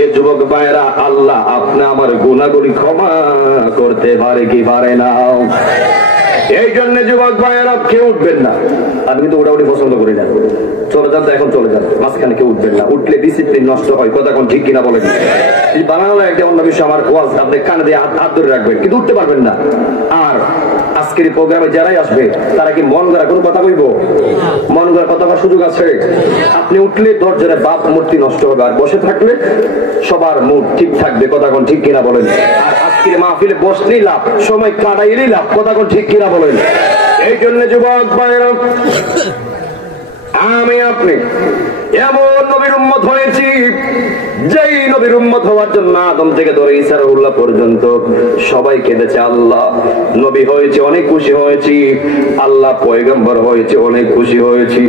এ যুবক ভাইরা, আল্লাহ আপনি আমার গুনাহগুলি ক্ষমা করতে পারে কি পারে না? এই জন্য যুবক ভাইরা কেউ উঠবেন না। আমি কিন্তু ওটা পছন্দ করি না। চলে যান তো, এখন চলে যান, মাঝখানে কেউ উঠবেন না। উঠলে ডিসিপ্লিন নষ্ট হয়। কথা কোন ঠিক কিনা বলেন? এই বানানো একটা অন্য বিষয়। আমার ওয়াজ আপনি কানে দিয়ে হাত ধরে রাখবেন, কিন্তু উঠতে পারবেন না। আর আজকের প্রোগ্রামে যারাই আসবে তারা কি মন গড়া কোনো কথা বলবো? মন গড়া কথা বলার সুযোগ আছে? আপনি উঠলে দরজার বাপ মূর্তি নষ্ট হবে, আর বসে থাকলে সবার মুড ঠিক থাকবে। কথা কোন ঠিক কিনা বলেন? আর আজকের মাহফিলে বসলেই লাভ, সময় কাটাইলেই লাভ। কথা কোন ঠিক কিনা বলেন? এই জন্য যুবক ভাইরা, আমি আপনি এমন নবীর উম্মত হয়েছি যেই নবীর উম্মত হওয়ার জন্য আদম থেকে ধরে ঈসা রুহুল্লাহ পর্যন্ত সবাই কেঁদেছে। আল্লাহ নবী হয়েছে, অনেক খুশি হয়েছি। আল্লাহ পয়গম্বর হয়েছে, অনেক খুশি হয়েছি।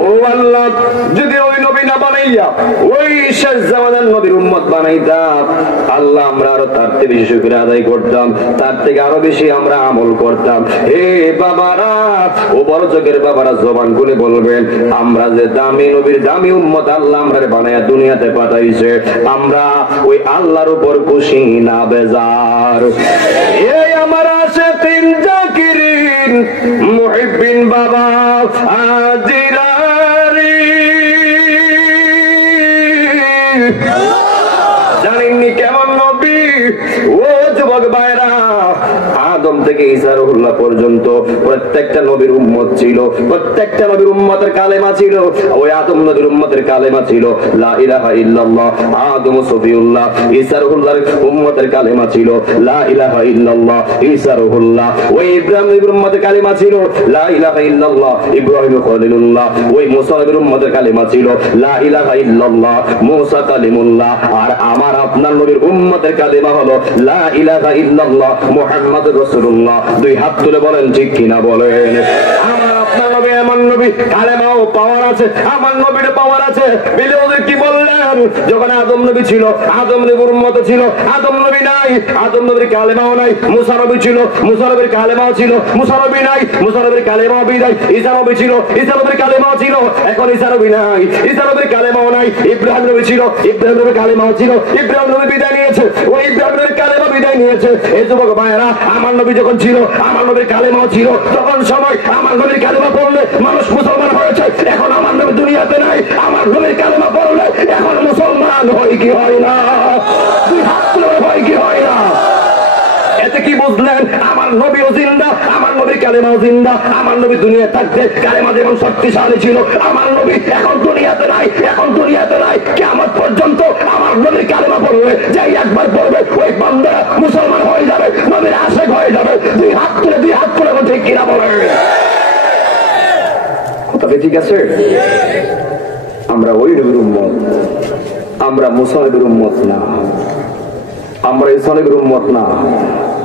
ও আল্লাহ, যদি ওই নবী না বানাইয়া ওই শেষ জামানার নবীর উম্মত বানাইতাম, আল্লাহ আমরা আরো তার থেকে বেশি শুকরিয়া আদায় করতাম, তার থেকে আরো বেশি আমরা আমল করতাম। হে বাবারা, ও বড় চোখের বাবারা, জবান খুলে বলবেন, আমরা যে দামি নবীর দামি উম্মত আল্লাহ আমরা বানায়া দুনিয়াতে পাঠাইছে, আমরা ওই আল্লাহর উপর খুশি না বেজার? এই আমার আশিকিন জাকিরিন মুহিব্বিন বাবা আজিরারি, জানেননি কেমন নবী? ও যুবক ভাইরা, আদম থেকে ঈসা রুহুল্লাহ পর্যন্ত প্রত্যেকটা নবীর উম্মত ছিল, প্রত্যেকটা নবীর উম্মতের কালেমা ছিল। ওই আদম নবীর উম্মতের কালেমা ছিল লা ইলাহা ইল্লাল্লাহ। আদম সফিউল্লাহ, ঈসা রুহুল্লাহর উম্মতের কালেমা ছিল লা ইলাহা ইল্লাল্লাহ, ঈসা রুহুল্লাহ। ওই ইব্রাহিম নবীর উম্মতের কালেমা ছিল লা ইলাহা ইল্লাল্লাহ, ইব্রাহিম খলিলুল্লাহ। ওই মুসা নবীর উম্মতের কালেমা ছিল লা ইলাহা ইল্লাল্লাহ, মুসা কালিমুল্লাহ। আর আমার আপনার নবীর উম্মতের কালেমা হলো লা ইলাহা ইল্লাল্লাহ মুহাম্মাদুর রাসূলুল্লাহ। দুই হাত তুলে বলেন ঠিক কিনা বলেন? আমার আপনার নবী এমন নবী, কালেমাও পাওয়ার আছে, আমার নবীর পাওয়ার আছে। বিলে ওদের কি বললেন? যখন আদম নবী ছিল, আদম নবীর উম্মত ছিল, আদম নবী নাই, আদম নবীর কালেমাও নাই। মুসা নবী ছিল, মুসা নবীর কালেমাও ছিল, মুসা নবী নাই, মুসা নবীর কালেমাও বিদায়। ঈসা নবী ছিল, ঈসা নবীর কালেমাও ছিল, এখন ঈসা নবী নাই, ঈসা নবীর কালেমাও নাই। ইব্রাহিম নবী ছিল, ইব্রাহিম নবীর কালেমাও ছিল, ইব্রাহিম নবী বিদায় নিয়েছে, ওই ইব্রাহিম নবীর কালেমা বিদায় নিয়েছে। এই যুবক ভাইয়েরা, আমার নবী যখন ছিল, আমার নবীর কালেমাও ছিল, তখন সময় আমার নবীর কালেমা পড়লে মানুষ মুসলমান হয়েছে। এখন আমার নবী দুনিয়াতে নাই, আমার নবীর কালেমা পড়লে এখন মুসলমান হয় কি হয় না? দুই হাত তুলে হয় কি হয় না? এতে কি বুঝলেন? আমার নবীও জিন্দা, আমার নবীর কালেমাও জিন্দা। আমার নবী দুনিয়া থাকতে কালেমা যেমন শক্তিশালী ছিল, আমার নবী এখন দুনিয়াতে নাই, এখন দুনিয়াতে নাই। কিয়ামত পর্যন্ত আমার নবীর কালেমা পড়বে, যাই একবার পড়বে ওই বান্দা মুসলমান হয়ে যাবে, নবীর আশিক হয়ে যাবে। দুই হাত তুলে ঠিক কিনা বলে? কথা ঠিক আছে? আমরা ওই নবীর উম্মত, আমরা মুসা নবীর উম্মত না, আমরা ঈসা নবীর উম্মত না,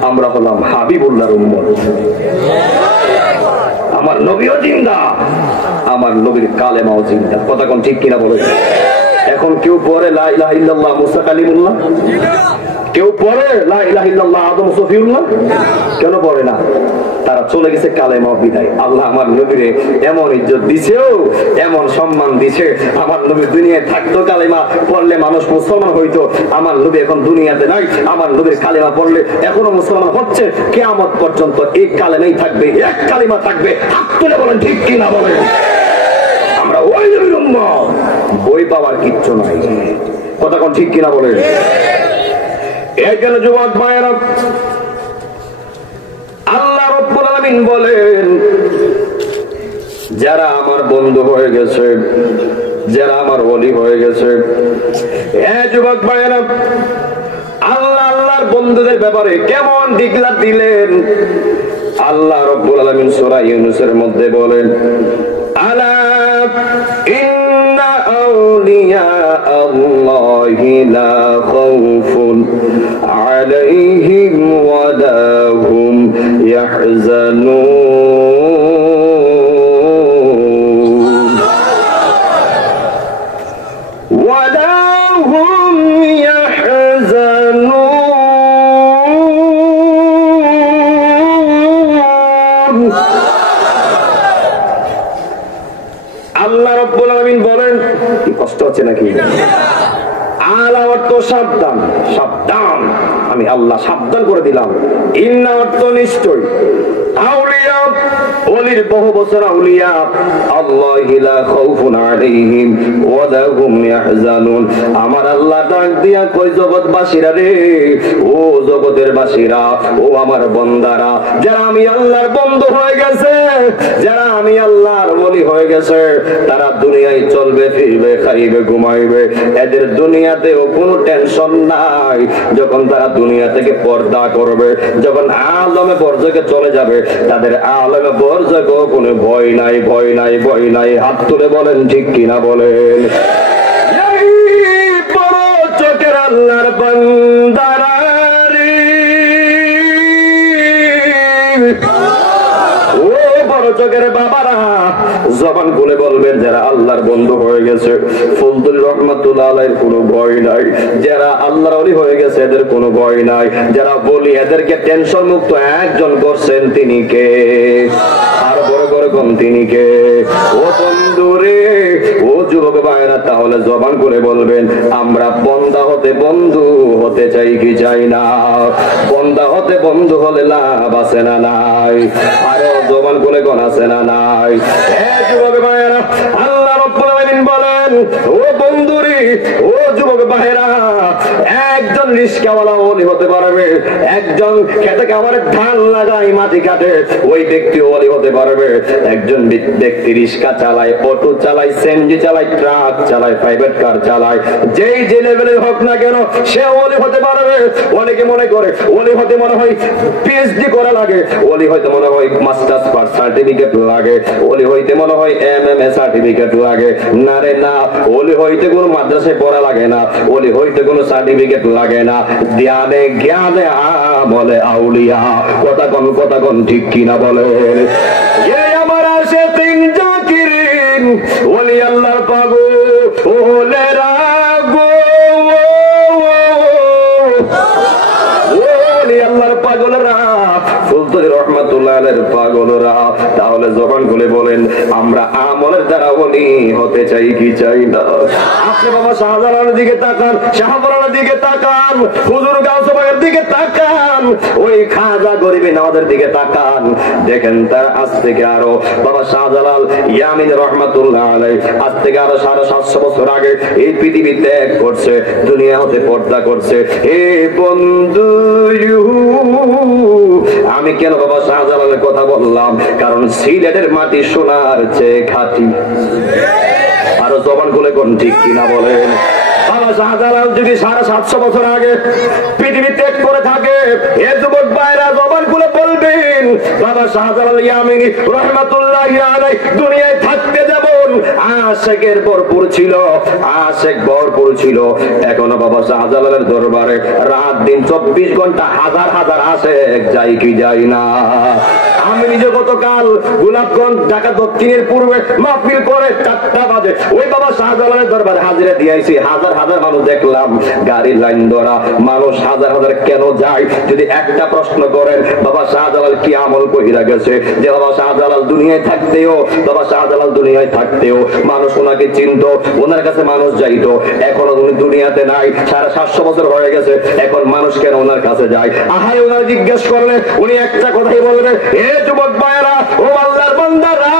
আমরা হলাম হাবিবুল্লাহর উম্মত। আমার নবীও জিন্দা, আমার নবীর কালেমাও জিন্দা। কথা কোন ঠিক কিনা বলে? এখন কেউ পড়ে লা ইলাহা ইল্লাল্লাহ মুসা কালিমুল্লাহ? কেউ পড়ে লা ইলাহা ইল্লাল্লাহ আদম সফিউল্লাহ? কেন পড়ে না? তারা চলে গেছে কালেমা বিদায়। আল্লাহ আমার নবীরে এমন ইজ্জত দিছেও, এমন সম্মান দিছে। আমার নবী দুনিয়ায় থাকতো, কালেমা পড়লে মানুষ মুসলমান হইতো। আমার নবী এখন দুনিয়াতে নাই, আমার নবীর কালেমা পড়লে এখনো মুসলমান হচ্ছে। কিয়ামত পর্যন্ত এই কালেমাই থাকবে, এক কালেমা থাকবে। হাত তুলে বলেন ঠিক কিনা বলেন? আমরা ওই নবীর উম্মত, বই পাওয়ার কিচ্ছু নাই। কথা কোন ঠিক কিনা বলেন? এই জন্য যুবক ভাইয়েরা, আল্লাহ রাব্বুল আলামিন বলেন, যারা আমার বন্ধু হয়ে গেছে, যারা আমার ওলি হয়ে গেছে, এই যুবক ভাইয়েরা, আল্লাহ আল্লাহর বন্ধুদের ব্যাপারে কেমন ডিক্লার দিলেন। আল্লাহ রাব্বুল আলামিন সূরা ইউনূসের মধ্যে বলেন, আলা ইন্না আউলিয়া আল্লাহি লা খাউফুন আলাইহিম ওয়া লা হুম ইয়াহজানুন ওয়া লা হুম ইয়াহজানুন। আল্লাহ রাব্বুল আলামিন বলেন, কি কষ্ট হচ্ছে নাকি? আলা অর্থ সাবধান, সাবধান, আমি আল্লাহ সাবধান করে দিলাম। ইন্না অর্থ নিশ্চয়, আউলিয়া ওলির বহু বছর আউলিয়া, আল্লাহি লা খাউফুন আলাইহিম ওয়া লা হুম ইয়াহজানুন। আমার আল্লাহ ডাক দিয়া কই জগৎবাসীরা রে, ও জগতের বাসীরা, ও আমার বান্দারা, যারা আমি আল্লাহর বন্ধু হয়ে গেছে, যারা আমি আল্লাহর ওলি হয়ে গেছে, তারা দুনিয়ায় চলবে ফিরবে খাইবে ঘুমাইবে, এদের দুনিয়াতেও কোনো টেনশন নাই। যখন তারা দুনিয়া থেকে পর্দা করবে, যখন আলমে বরজকে চলে যাবে, তাদের আলমে বরজকেও কোনো ভয় নাই, ভয় নাই, ভয় নাই। হাত তুলে বলেন ঠিক কিনা বলেন। এই বড় চোখের আল্লাহর বান্দারা রে, ও বড় চোখের বাবারা, জবান খুলে বলবেন যারা আল্লাহর বন্ধু হয়ে গেছে, ফুলতুল রহমাতুল্লাহ আলাইহির কোনো ভয় নাই। যারা আল্লাহর ওলি হয়ে গেছে এদের কোনো ভয় নাই। যারা বলি এদেরকে টেনশন মুক্ত একজন করছেন, তিনি কে? আর বড় করে কোন তিনি কে? ও বন্ধু রে, ও যুবক ভাইরা, তাহলে জবান করে বলবেন আমরা বন্দা হতে বন্ধু হতে চাই কি চাই না? বন্দা হতে বন্ধু হলে লাভ আছে না নাই? আরো জবান করে কোন আছে না নাই? যুবক ভাইরা, আল্লাহ রাব্বুল আলামিন বলেন, ও বন্ধুরি, ও যুবক ভাইরা, একজন রিস্কাওয়ালা ওলি হতে পারবে, একজন খেতে খাবারের ধান লাগাই মাটি কাটে ওই ব্যক্তি ওলি হতে পারবে, একজন ব্যক্তি রিস্কা চালায়, অটো চালায়, সিএনজি চালায়, ট্রাক চালায়, প্রাইভেট কার চালায়, যেই যে লেভেলের হোক না কেন সে ওলি হতে পারবে। অনেকে মনে করে ওলি হতে মনে হয় পিএইচডি করা লাগে, ওলি হইতে মনে হয় মাস্টার্স পাস সার্টিফিকেট লাগে, ওলি হইতে মনে হয় এমএমএ সার্টিফিকেট লাগে। না রে না, ওলি হইতে কোনো মাদ্রাসায় পড়া লাগে না, ওলি হইতে কোনো সার্টিফিকেট লাগে না। ধ্যানে জ্ঞানে বলে আউলিয়া। কথা কোন ঠিক কিনা বলে? এই আমার আসে তিন জাকিরিন, ওলি আল্লাহর পাগল ওলে রাগো, ওলি আল্লাহর পাগলরা, ফুলতুল রহমাতুল্লাহ আলাইহির পাগলরা। তাহলে জবান খুলে বলেন আমরা আমলের দ্বারা ওলি হতে চাই কি চাই না? আপনি বাবা শাহজালালের দিকে তাকান, শাহজালালের দিকে তাকান, হুজুর গাউস বাগের দিকে তাকান, ওই খাজা গরিবি নওয়াজের দিকে তাকান, দেখেন তার আজ থেকে আরো বাবা শাহজালাল ইয়ামিন রহমাতুল্লাহ আলাইহি আজ থেকে আরো 750 বছর আগে এই পৃথিবী ত্যাগ করছে, দুনিয়া হতে পর্দা করছে। হে বন্ধু, আমি কেন বাবা শাহজালালের কথা বললাম? কারণ সিলেটের মাটি সোনার চেয়ে খাঁটি। আরো জবান খুলে কোন ঠিক কিনা বলেন? বাবা শাহজালাল যদি 750 বছর আগে পৃথিবী ত্যাগ করে থাকে, এ যুবক ভাইরা জবান খুলে বলবেন বাবা শাহজালাল ইয়ামিনী রহমাতুল্লাহি আলাইহি দুনিয়ায় থাকতে যেমন আশিকের ভরপুর ছিল, আশিক ভরপুর ছিল, এখনো বাবা শাহজালালের দরবারে রাত দিন 24 ঘন্টা হাজার হাজার আশিক যাই কি যাই না? আমি নিজে গতকাল গোলাপগঞ্জ ঢাকা দক্ষিণের পূর্বে মাহফিল করে 4টা বাজে ওই বাবা শাহজালালের দরবারে হাজিরা দিয়েছি। হাজার হাজার মানুষ দেখলাম, গাড়ির লাইন ধরা মানুষ হাজার হাজার কেন যায়? যদি একটা প্রশ্ন করেন বাবা শাহজালাল কি আমল কইরা গেছে, যে বাবা শাহজালাল দুনিয়ায় থাকতেও, বাবা শাহজালাল দুনিয়ায় থাকতেও মানুষ ওনাকে চিনত, ওনার কাছে মানুষ যাইতো। এখন উনি দুনিয়াতে নাই, 750 বছর হয়ে গেছে, এখন মানুষ কেন ওনার কাছে যায়? আহাই ওনার জিজ্ঞেস করলে উনি একটা কথাই বলবে, হে যুবক ভাইয়েরা, ও আল্লাহর বান্দারা,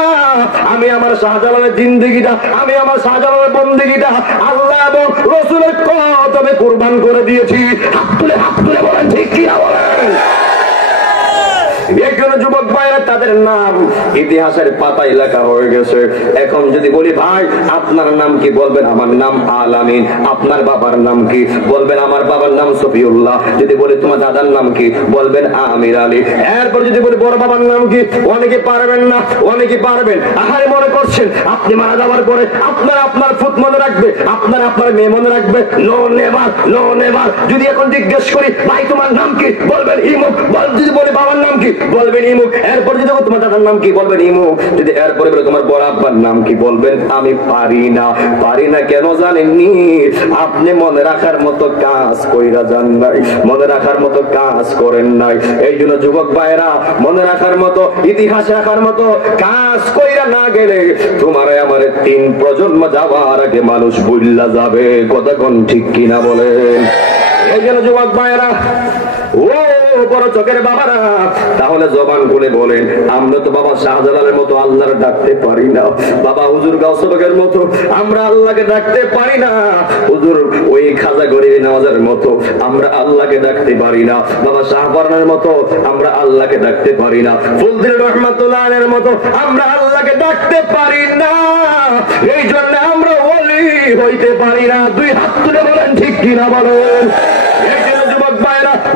আমি আমার শাহজালালের জিন্দেগিটা, আমি আমার শাহজালালের বন্দেগিটা আল্লাহ এবং রাসূলের কদমে কুরবান করে দিয়েছি। হাত তুলে বলেন ঠিক কি না বলেন? যুবক ভাইরা তাদের নাম ইতিহাসের পাতায় লেখা হয়ে গেছে। এখন যদি বলি ভাই আপনার নাম কি, বলবেন আমার নাম আলামিন। আপনার বাবার নাম কি, বলবেন আমার বাবার নাম সফিউল্লাহ। যদি বলি তোমার দাদার নাম কি, বলবেন আমির আলী। এরপর যদি বলি বড় বাবার নাম কি, অনেকে পারবেন না, অনেকে পারবেন। আহারে মনে করছেন আপনি মারা যাওয়ার পরে আপনার ফুট মনে রাখবে, আপনার মেয়ে মনে রাখবে। No never, no never. যদি এখন জিজ্ঞেস করি ভাই তোমার নাম কি, বলবেন ইমুক। যদি বলি বাবার নাম কি, বলবেন ইমুক। এরপর যদি তোমার দাদার নাম কি বলবেন? ইমু। যদি এরপরে বলে তোমার বড় আব্বার নাম কি বলবেন? আমি পারি না কেন জানেননি? আপনি মনে রাখার মতো কাজ কইরা যান নাই, মনে রাখার মতো কাজ করেন নাই। এই জন্য যুবক ভাইরা, মনে রাখার মতো, ইতিহাস রাখার মতো কাজ কইরা না গেলে তোমার আমার 3 প্রজন্ম যাওয়ার আগে মানুষ ভুল্লা যাবে। কথা কোন ঠিক কিনা বলেন? এই জন্য যুবক ভাইরা, ও বড় চোখের বাবারা, তাহলে জবান খুলে বলেন, আমরা তো বাবা শাহজালালের মতো আল্লাহর ডাকতে পারি না, বাবা হুজুর গাউসবাগের মতো আমরা আল্লাহকে ডাকতে পারি না, হুজুর ওই খাজা গরিব নওয়াজের মতো আমরা আল্লাহকে ডাকতে পারি না, বাবা শাহপরানের মতো আমরা আল্লাহকে ডাকতে পারি না, ফুলদিন রহমাতুল্লাহের মতো আমরা আল্লাহকে ডাকতে পারি না। এই জন্য আমরা ওলি হইতে পারি না। 2 হাত তুলে বলেন ঠিক কিনা বলেন?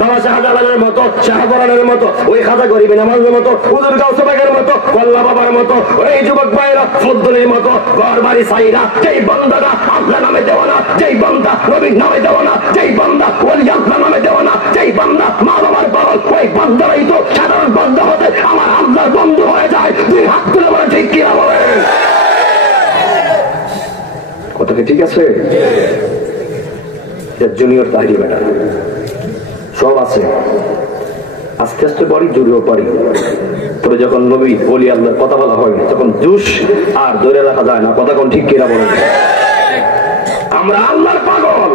বাবা শাহজালালের মতো, শাহপরানের মতো, ওই খাজা গরিব নওয়াজের মতো, হুজুর গাউসবাগের মতো, কল্লা বাবার মতো, ওই যুবক ভাইরা ফুলদুলির মতো ঘর বাড়ি সাইরা যেই বান্দারা আল্লাহ নামে দেওয়া না, যেই বান্দা নবীর নামে দেওয়া না, যেই বান্দা ওলি আল্লাহ নামে দেওয়া না, যেই বান্দা মা বাবার পাগল, ওই বান্দারাই তো সাধারণ বান্দা হতে আমার আল্লাহর বন্ধু হয়ে যায়। 2 হাত তুলে বলে ঠিক কিনা বলেন? কথা কি ঠিক আছে? জুনিয়র তাহিরি বেটা সব আছে, আস্তে আস্তে পারি, জোরেও পারি। পরে যখন নবী ওলি আল্লাহর কথা বলা হয় তখন জুস আর ধরে রাখা যায় না। কথা কোন ঠিক কিনা বলেন? আমরা আল্লাহর পাগল,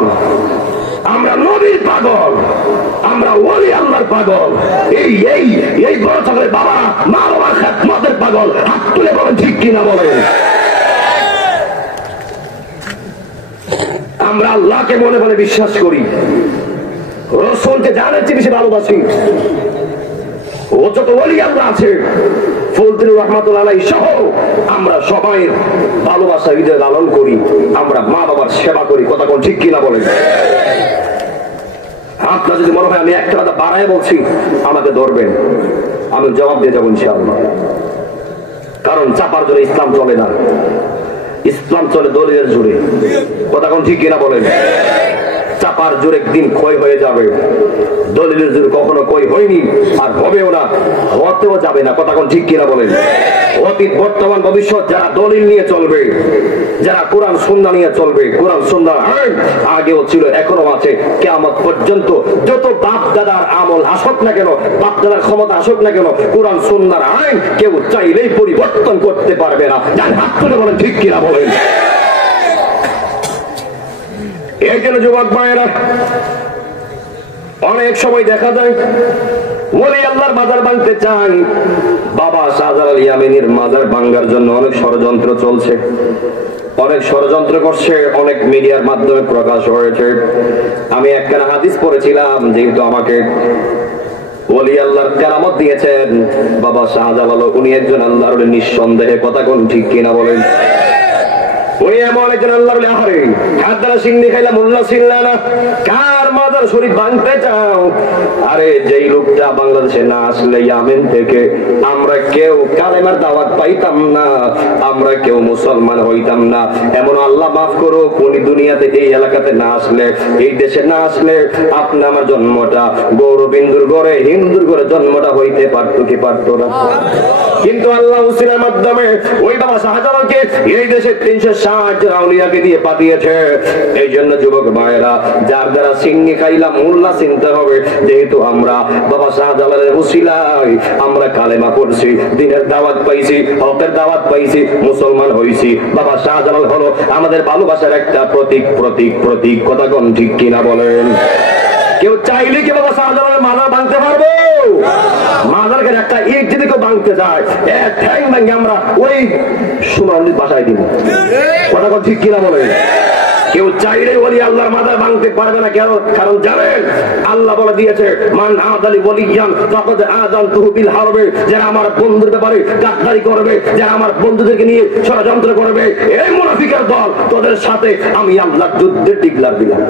আমরা নবীর পাগল, আমরা ওলি আল্লাহর পাগল। এই এই এই বড় চোখের বাবা মা বাবার খেদমতের পাগল। হাত তুলে বলেন ঠিক কিনা বলেন? আমরা আল্লাহকে মনে মনে বিশ্বাস করি, রসুলকে জানার চেয়ে বেশি ভালোবাসি। ও যত ওলি আল্লাহ আছে ফুলদিন রহমাতুল্লাহ সহ আমরা সবাই ভালোবাসা হৃদয় লালন করি, আমরা মা বাবার সেবা করি। কথা কোন ঠিক কিনা বলেন? আপনার যদি মনে হয় আমি একটা কথা বাড়ায় বলছি, আমাকে ধরবেন, আমি জবাব দিয়ে যাবো ইনশাআল্লাহ। কারণ চাপার জন্য ইসলাম চলে না, ইসলাম চলে দলিলের জোরে। কথা কোন ঠিক কিনা বলেন? চাপার জোরে একদিন ক্ষয় হয়ে যাবে, দলিলের জোরে কখনো ক্ষয় হয়নি আর হবেও না, হতেও যাবে না। কথা কোন ঠিক কিনা বলেন? অতীত বর্তমান ভবিষ্যৎ যারা দলিল নিয়ে চলবে, যারা কোরআন সুন্নাহ নিয়ে চলবে, কোরআন সুন্নাহ আগেও ছিল এখনো আছে, কিয়ামত পর্যন্ত যত বাপ দাদার আমল আসুক না কেন, বাপ দাদার ক্ষমতা আসুক না কেন, কোরআন সুন্নাহর আইন কেউ চাইলেই পরিবর্তন করতে পারবে না। যার হাত তুলে বলেন ঠিক কিনা বলেন? এই জন্য যুবক ভাইয়েরা, অনেক সময় দেখা যায় ওলি আল্লাহর মাজার ভাঙতে চান, বাবা শাহজালাল ইয়ামিনীর মাজার ভাঙার জন্য অনেক ষড়যন্ত্র চলছে, অনেক ষড়যন্ত্র করছে, অনেক মিডিয়ার মাধ্যমে প্রকাশ হয়েছে। আমি একখানা হাদিস পড়েছিলাম, যেহেতু আমাকে ওলি আল্লাহর কেরামত দিয়েছেন বাবা শাহজালাল, উনি একজন আল্লাহর নিঃসন্দেহে। কথা কোন ঠিক কিনা বলেন? উনি এমন একজন আল্লাহর আহারে হাত দ্বারা সিন্নি খাইলা মোল্লা ছিলেন না। কার মাজার শরীফ ভাঙতে চাও? আরে যেই লোকটা বাংলাদেশে না আসলে ইয়ামেন থেকে আমরা কেউ কালেমার দাওয়াত পাইতাম না, আমরা কেউ মুসলমান হইতাম না। এমন আল্লাহ মাফ করো, উনি দুনিয়াতে এই এলাকাতে না আসলে, এই দেশে না আসলে আপনি আমার জন্মটা গৌরবিন্দুর ঘরে, হিন্দুর ঘরে জন্মটা হইতে পারতো কি পারতো না? কিন্তু আল্লাহ উসিলার মাধ্যমে ওই বাবা শাহজালালকে এই দেশে 360 জন আউলিয়াকে দিয়ে পাঠিয়েছে। এই জন্য যুবক ভাইয়েরা, যার দ্বারা সিন্নি খাইলাম মোল্লা চিনতে হবে। যেহেতু আমরা বাবা শাহজালালের উসিলায় আমরা কালেমা পড়ছি, দিনের দাওয়াত পাইছি, হকের দাওয়াত পাইছি, মুসলমান হইছি। বাবা শাহজালাল হলো আমাদের ভালোবাসার একটা প্রতীক, প্রতীক, প্রতীক। কথা কোন ঠিক কিনা বলেন? কেউ চাইলে কি বাবা শাহজালালের মাজার ভাঙতে পারবো? মাজারকে একটা ইট যদি কেউ ভাঙতে যায়, এক ঠ্যাং ভাঙে আমরা ওই সুনামলি বাসায় দিব। কথা কোন ঠিক কিনা বলেন? কেউ চাইলে ওলি আল্লাহর মাজার ভাঙতে পারবে না। কেন? কারণ জানেন আল্লাহ বলে দিয়েছে, মান আদালি ওলিয়ান ফাকাদ আযানতুহু বিল হারব। যারা আমার বন্ধুর ব্যাপারে গাদ্দারি করবে, যারা আমার বন্ধুদেরকে নিয়ে ষড়যন্ত্র করবে, এই মুনাফিকের দল, তোদের সাথে আমি আল্লাহর যুদ্ধের ডিক্লার দিলাম।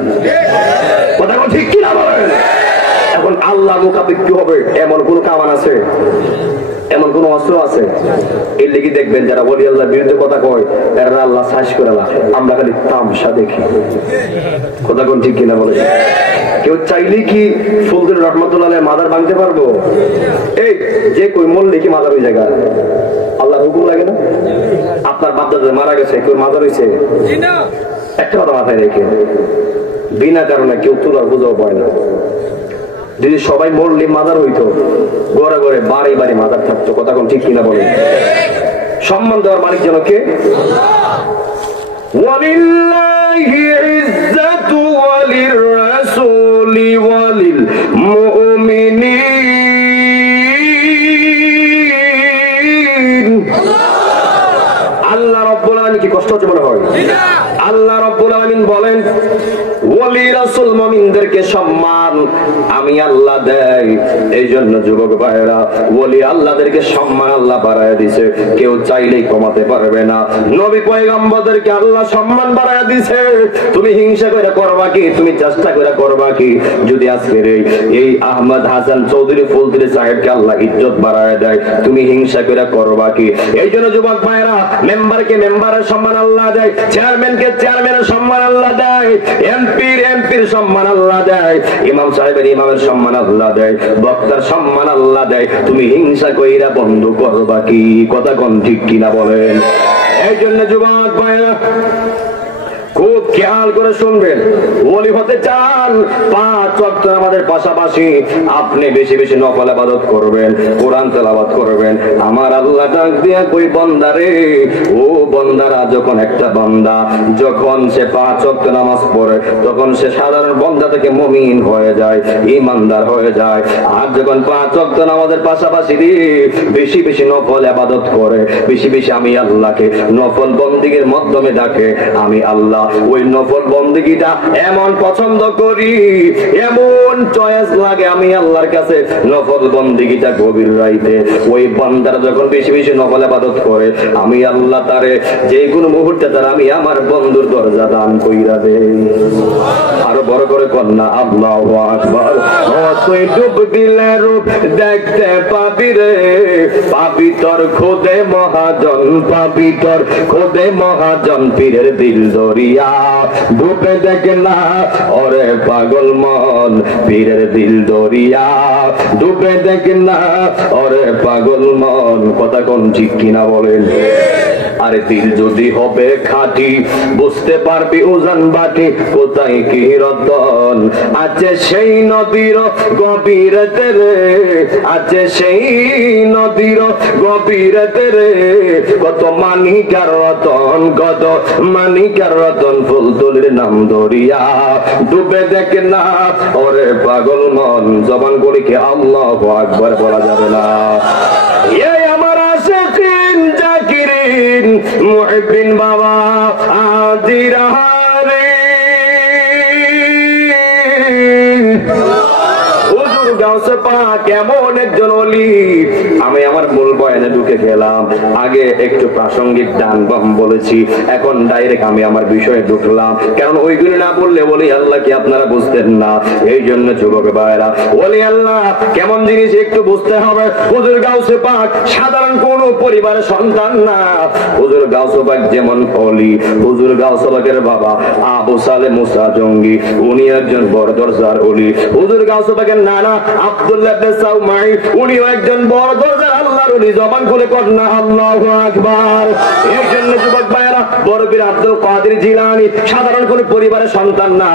কথা ঠিক কিনা বলেন? এখন আল্লাহ মোকাবিক কি হবে এমন কোন কামান আছে? এমন কোন অস্ত্র আছে? এই লেগে দেখবেন যারা ওলি আল্লাহর বিরুদ্ধে কথা কয়, এরা আল্লাহ সাইজ করে না, আমরা খালি তামসা দেখি। কথা কোন ঠিক কিনা বলে? কেউ চাইলে কি ফজলুর রহমতুল্লাহ মাদার ভাঙতে পারবো? এই যে কই মরলে কি মাদার ওই জায়গা? আল্লাহর হুকুম লাগে না? আপনার বাপদাদা মারা গেছে, কেউ মাদার হয়েছে? একটা কথা মাথায় রেখে, বিনা কারণে কেউ তোলার বুঝাও পায় না। যদি সবাই মরলে মাদার হইতো, ঘরে ঘরে বাড়ি বাড়ি মাদার থাকতো। কথা কোন ঠিক কিনা বলেন? সম্মান দেওয়ার মালিক যেন কে? ওয়ালিল্লাহি ইজ্জাতু ওয়ালির রাসূলি ওয়ালিল মুমিনিন। আল্লাহ রাব্বুল আলামিন কি কষ্ট হচ্ছে মনে হয়? আল্লাহ রাব্বুল আলামিন বলেন ওলি রাসূল মুমিনদেরকে সম্মান আমি আল্লাহ দেই। এই জন্য যুবক ভাইরা, ওলি আল্লাহদেরকে সম্মান আল্লাহ বাড়ায় দিয়েছে, কেউ চাইলেই কমাতে পারবে না। নবী পয়গম্বরদেরকে আল্লাহ সম্মান বাড়ায় দিয়েছে। তুমি হিংসা করে করবা কি? তুমি চেষ্টা করে করবা কি? যদি আজকের এই আহমদ হাসান চৌধুরী ফুলতুলি সাহেবকে আল্লাহ ইজ্জত বাড়ায় দেয়, তুমি হিংসা করে করবা কি? এই জন্য যুবক ভাইরা, মেম্বারকে মেম্বারের সম্মান আল্লাহ দেয়, চেয়ারম্যানকে চেয়ারম্যানের সম্মান আল্লাহ দেয়, এমপির সম্মান আল্লাহ দেয়, ইমাম সাহেবের ইমামের সম্মান আল্লাহ দেয়, বক্তার সম্মান আল্লাহ দেয়। তুমি হিংসা কইরা বন্ধ করবা কি? কথা কোন ঠিক কিনা বলেন? এই জন্য যুবক ভাইরা খুব খেয়াল করে শুনবেন। ওলি হতে চান, 5 ওয়াক্ত আমাদের পাশাপাশি আপনি বেশি বেশি নফল ইবাদত করবেন, কোরআন তেলাওয়াত করবেন। আমার আল্লাহ ডাক দিয়া কই বান্দারে, ও বান্দারা, যখন একটা বান্দা যখন সে 5 ওয়াক্ত নামাজ পড়ে, তখন সে সাধারণ বান্দা থেকে মুমিন হয়ে যায়, ঈমানদার হয়ে যায়। আর যখন 5 ওয়াক্ত নামাজের পাশাপাশি বেশি বেশি নফল ইবাদত করে, বেশি বেশি আমি আল্লাহকে নফল বন্দেগীর মাধ্যমে ডাকে, আমি আল্লাহ ওই নফল বন্দেগীটা এমন পছন্দ করি, এমন চয়েস লাগে আমি আল্লাহর কাছে নফল বন্দেগীটা গভীর রাইতে। ওই বান্দারা যখন বেশি বেশি নফল ইবাদত করে, আমি আল্লাহ তারে যে কোনো মুহূর্তে তার আমি আমার বন্ধুর দরজা দান কইরা দেই। আরো বড় করে কন্যা আল্লাহু আকবার। তুই ডুব দিলে রূপ দেখতে পাবি রে, পাবি তোর খোদে মহাজন, পাবি তোর খোদে মহাজন, পীরের দিল দরিয়া ডুবে দেখ না ওরে পাগল মন, পীরের দিল দরিয়া ডুবে দেখ না ওরে পাগল মন। কথা কোন ঠিক কিনা বলেন? আরে দিল যদি হবে খাঁটি, বুঝতে পারবি উজান বাটি কোথায় কি রতন আছে সেই নদীর গভীরতে রে, আছে সেই নদীর গভীরতে রে, কত মানিকার রতন, কত মানিকার রতন, ফুলতুলির নাম দরিয়া ডুবে দেখ না ওরে পাগল মন। জবান করে কি আল্লাহু আকবার বলা যাবে না? এই আমার আশিকিন জাকিরিন মুহিবিন বাবা আজিরাহারে, হুজুর গাউসে পাক এমন একজন ওলি। আমি আমার মূল বয়ানে ঢুকে গেলাম, আগে একটু প্রাসঙ্গিক ডান বাম বলেছি, এখন ডাইরেক্ট আমি আমার বিষয়ে ঢুকলাম, কারণ ওইগুলো না বললে ওলি আল্লাহ কি আপনারা বুঝতেন না। এই জন্য যুবক ভাইরা, ওলি আল্লাহ কেমন জিনিস একটু বুঝতে হবে। হুজুর গাউসে পাক সাধারণ কোন পরিবারের সন্তান না। হুজুর গাউসে পাক যেমন ওলি, হুজুর গাউসে পাকের বাবা আবু সালে মুসা জঙ্গি, উনি একজন বড় দরজার ওলি। হুজুর গাউসে পাকের নানা আব্দুল্লাহ ইবনে সাউমাই, উনিও একজন বড় দরজার আল্লাহর ওলি। জবান খুলে কন্না আল্লাহু আকবার। এই জন্য যুবক ভাইরা, বড় পীর আব্দুল কাদের জিলানী সাধারণ কোন পরিবারের সন্তান না।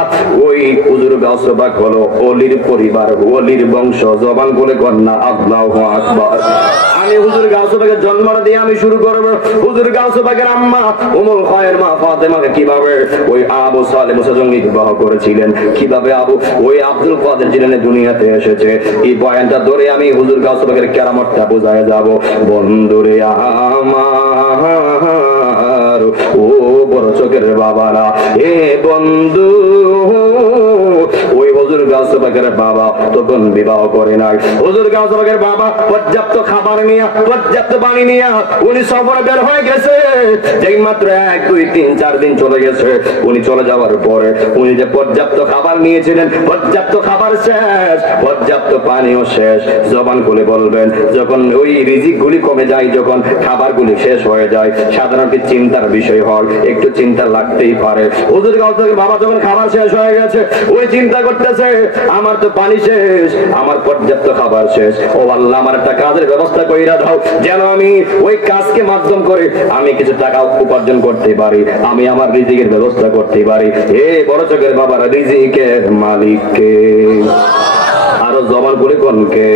ওই হুজুর গাউসে পাক হলো ওলির পরিবার, ওলির বংশ। জবান খুলে কন্না আল্লাহু আকবার। আমি হুজুর গাউসে পাকের জন্মটা দিয়ে আমি শুরু করব। হুজুর গাউসে পাকের আম্মা উম্মুল খায়ের মা ফাতেমাকে কিভাবে ওই আবু সালে মুসা জঙ্গি বিবাহ করেছিলেন, কিভাবে ওই আব্দুল কাদের জিলানী দুনিয়াতে এসেছে, এই বয়ানটা ধরে আমি হুজুর গাউসে পাকের কেরামতটা বোঝায় যাব। বন্ধুরে আমার, ও বড় চোখের বাবারা, এ বন্ধু, ওই হুজুর গাউসে পাকের বাবা তখন বিবাহ করে নাই। হুজুর গাউসে পাকের বাবা পর্যাপ্ত খাবার নিয়ে, পর্যাপ্ত পানি নিয়ে উনি সফরে বের হয়ে গেছে। যেই মাত্র 1, 2, 3, 4 দিন চলে গেছে। উনি চলে যাওয়ার পরে উনি যে পর্যাপ্ত খাবার নিয়েছিলেন, পর্যাপ্ত খাবার শেষ, পর্যাপ্ত পানিও শেষ। জবান খুলে বলবেন, যখন ওই রিজিক গুলি কমে যায়, যখন খাবার গুলি শেষ হয়ে যায়, সাধারণত চিন্তার বিষয় হয়, একটু চিন্তা লাগতেই পারে। হুজুর গাউসে পাকের বাবা যখন খাবার শেষ হয়ে গেছে, ওই চিন্তা করতেছে আমার তো পানি শেষ, আমার পর্যাপ্ত খাবার শেষ। ও আল্লাহ, আমার একটা কাজের ব্যবস্থা কইরা দাও, যেন আমি ওই কাজকে মাধ্যম করে আমি কিছু টাকা উপার্জন করতে পারি, আমি আমার রিজিকের ব্যবস্থা করতে পারি। এ বড় চোখের বাবারা, রিজিকের মালিককে, আরো জবান করে কোনকে?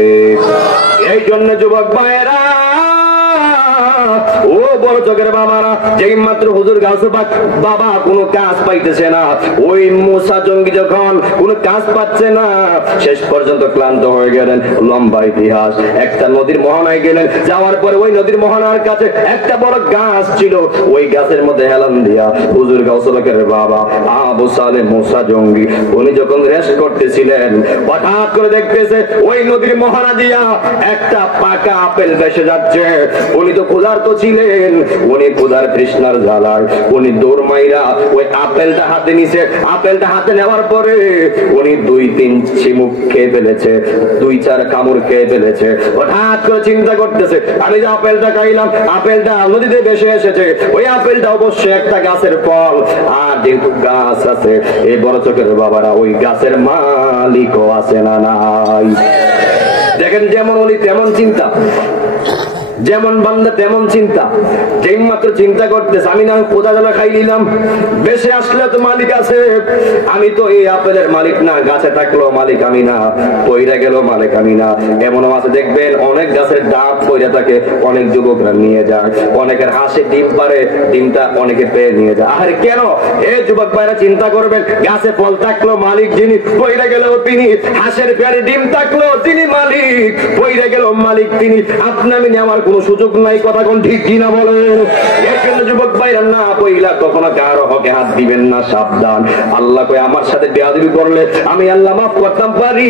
এই জন্য যুবক ভাইয়েরা, ও বড় চোখের বাবারা, যেই মাত্র হুজুর গাউসে পাক বাবা কোনো কাজ পাইতেছে না, ওই মুসা জঙ্গি যখন কোনো কাজ পাচ্ছে না, শেষ পর্যন্ত ক্লান্ত হয়ে গেলেন। লম্বা ইতিহাস। একটা নদীর মোহনায় গেলেন, যাওয়ার পরে ওই নদীর মোহনার কাছে একটা বড় গাছ ছিল, ওই গাছের মধ্যে হেলান দিয়া হুজুর গাউসে পাকের বাবা আবু সালেহ মুসা জঙ্গি উনি যখন রেস্ট করতেছিলেন, হঠাৎ করে দেখতেছে ওই নদীর মোহনা দিয়া একটা পাকা আপেল ভেসে যাচ্ছে। উনি তো ক্ষুধার্ত ছিলেন, উনি ক্ষুধার তৃষ্ণার জ্বালায় উনি দৌড় মাইরা ওই আপেলটা হাতে নিছে। আপেলটা হাতে নেওয়ার পরে উনি 2-3 চিমুক খেয়ে ফেলেছে, 2-4 কামড় খেয়ে ফেলেছে। হঠাৎ করে চিন্তা করতেছে, আমি যে আপেলটা খাইলাম, আপেলটা নদীতে ভেসে এসেছে, ওই আপেলটা অবশ্যই একটা গাছের ফল, আর যেহেতু গাছ আছে, এই বড় চোখের বাবারা, ওই গাছের মালিকও আছে না নাই? দেখেন, যেমন উনি তেমন চিন্তা, যেমন বান্দা তেমন চিন্তা। যেই মাত্র চিন্তা করতেছে, আমি না কোথা জ্বালা খাই নিলাম, বেশি আসলে তো মালিক আছে, আমি তো এই আপেলের মালিক না, গাছে থাকলো মালিক আমি না, পইরা গেল মালিক আমি না। এমনও আছে দেখবেন, অনেক গাছের ডাব পইরা থাকে, অনেক যুবকরা নিয়ে যায়, অনেকের হাসে ডিম পারে, ডিমটা অনেকে পেয়ে নিয়ে যায়। আর কেন? এই যুবক ভাইরা চিন্তা করবেন, গাছে ফল থাকলো মালিক যিনি, পইরা গেল তিনি, হাঁসের পেয়ারে ডিম থাকলো তিনি মালিক, পইরা গেল মালিক তিনি। আপনার নেওয়ার কোন সুযোগ নাই, কথা কোন ঠিক কিনা বলেন? এর জন্য যুবক ভাইরা, না পইলা কখনো কারো হকে হাত দিবেন না, সাবধান। আল্লাহ কই, আমার সাথে বেয়াদবি করলে আমি আল্লাহ মাফ করতাম পারি,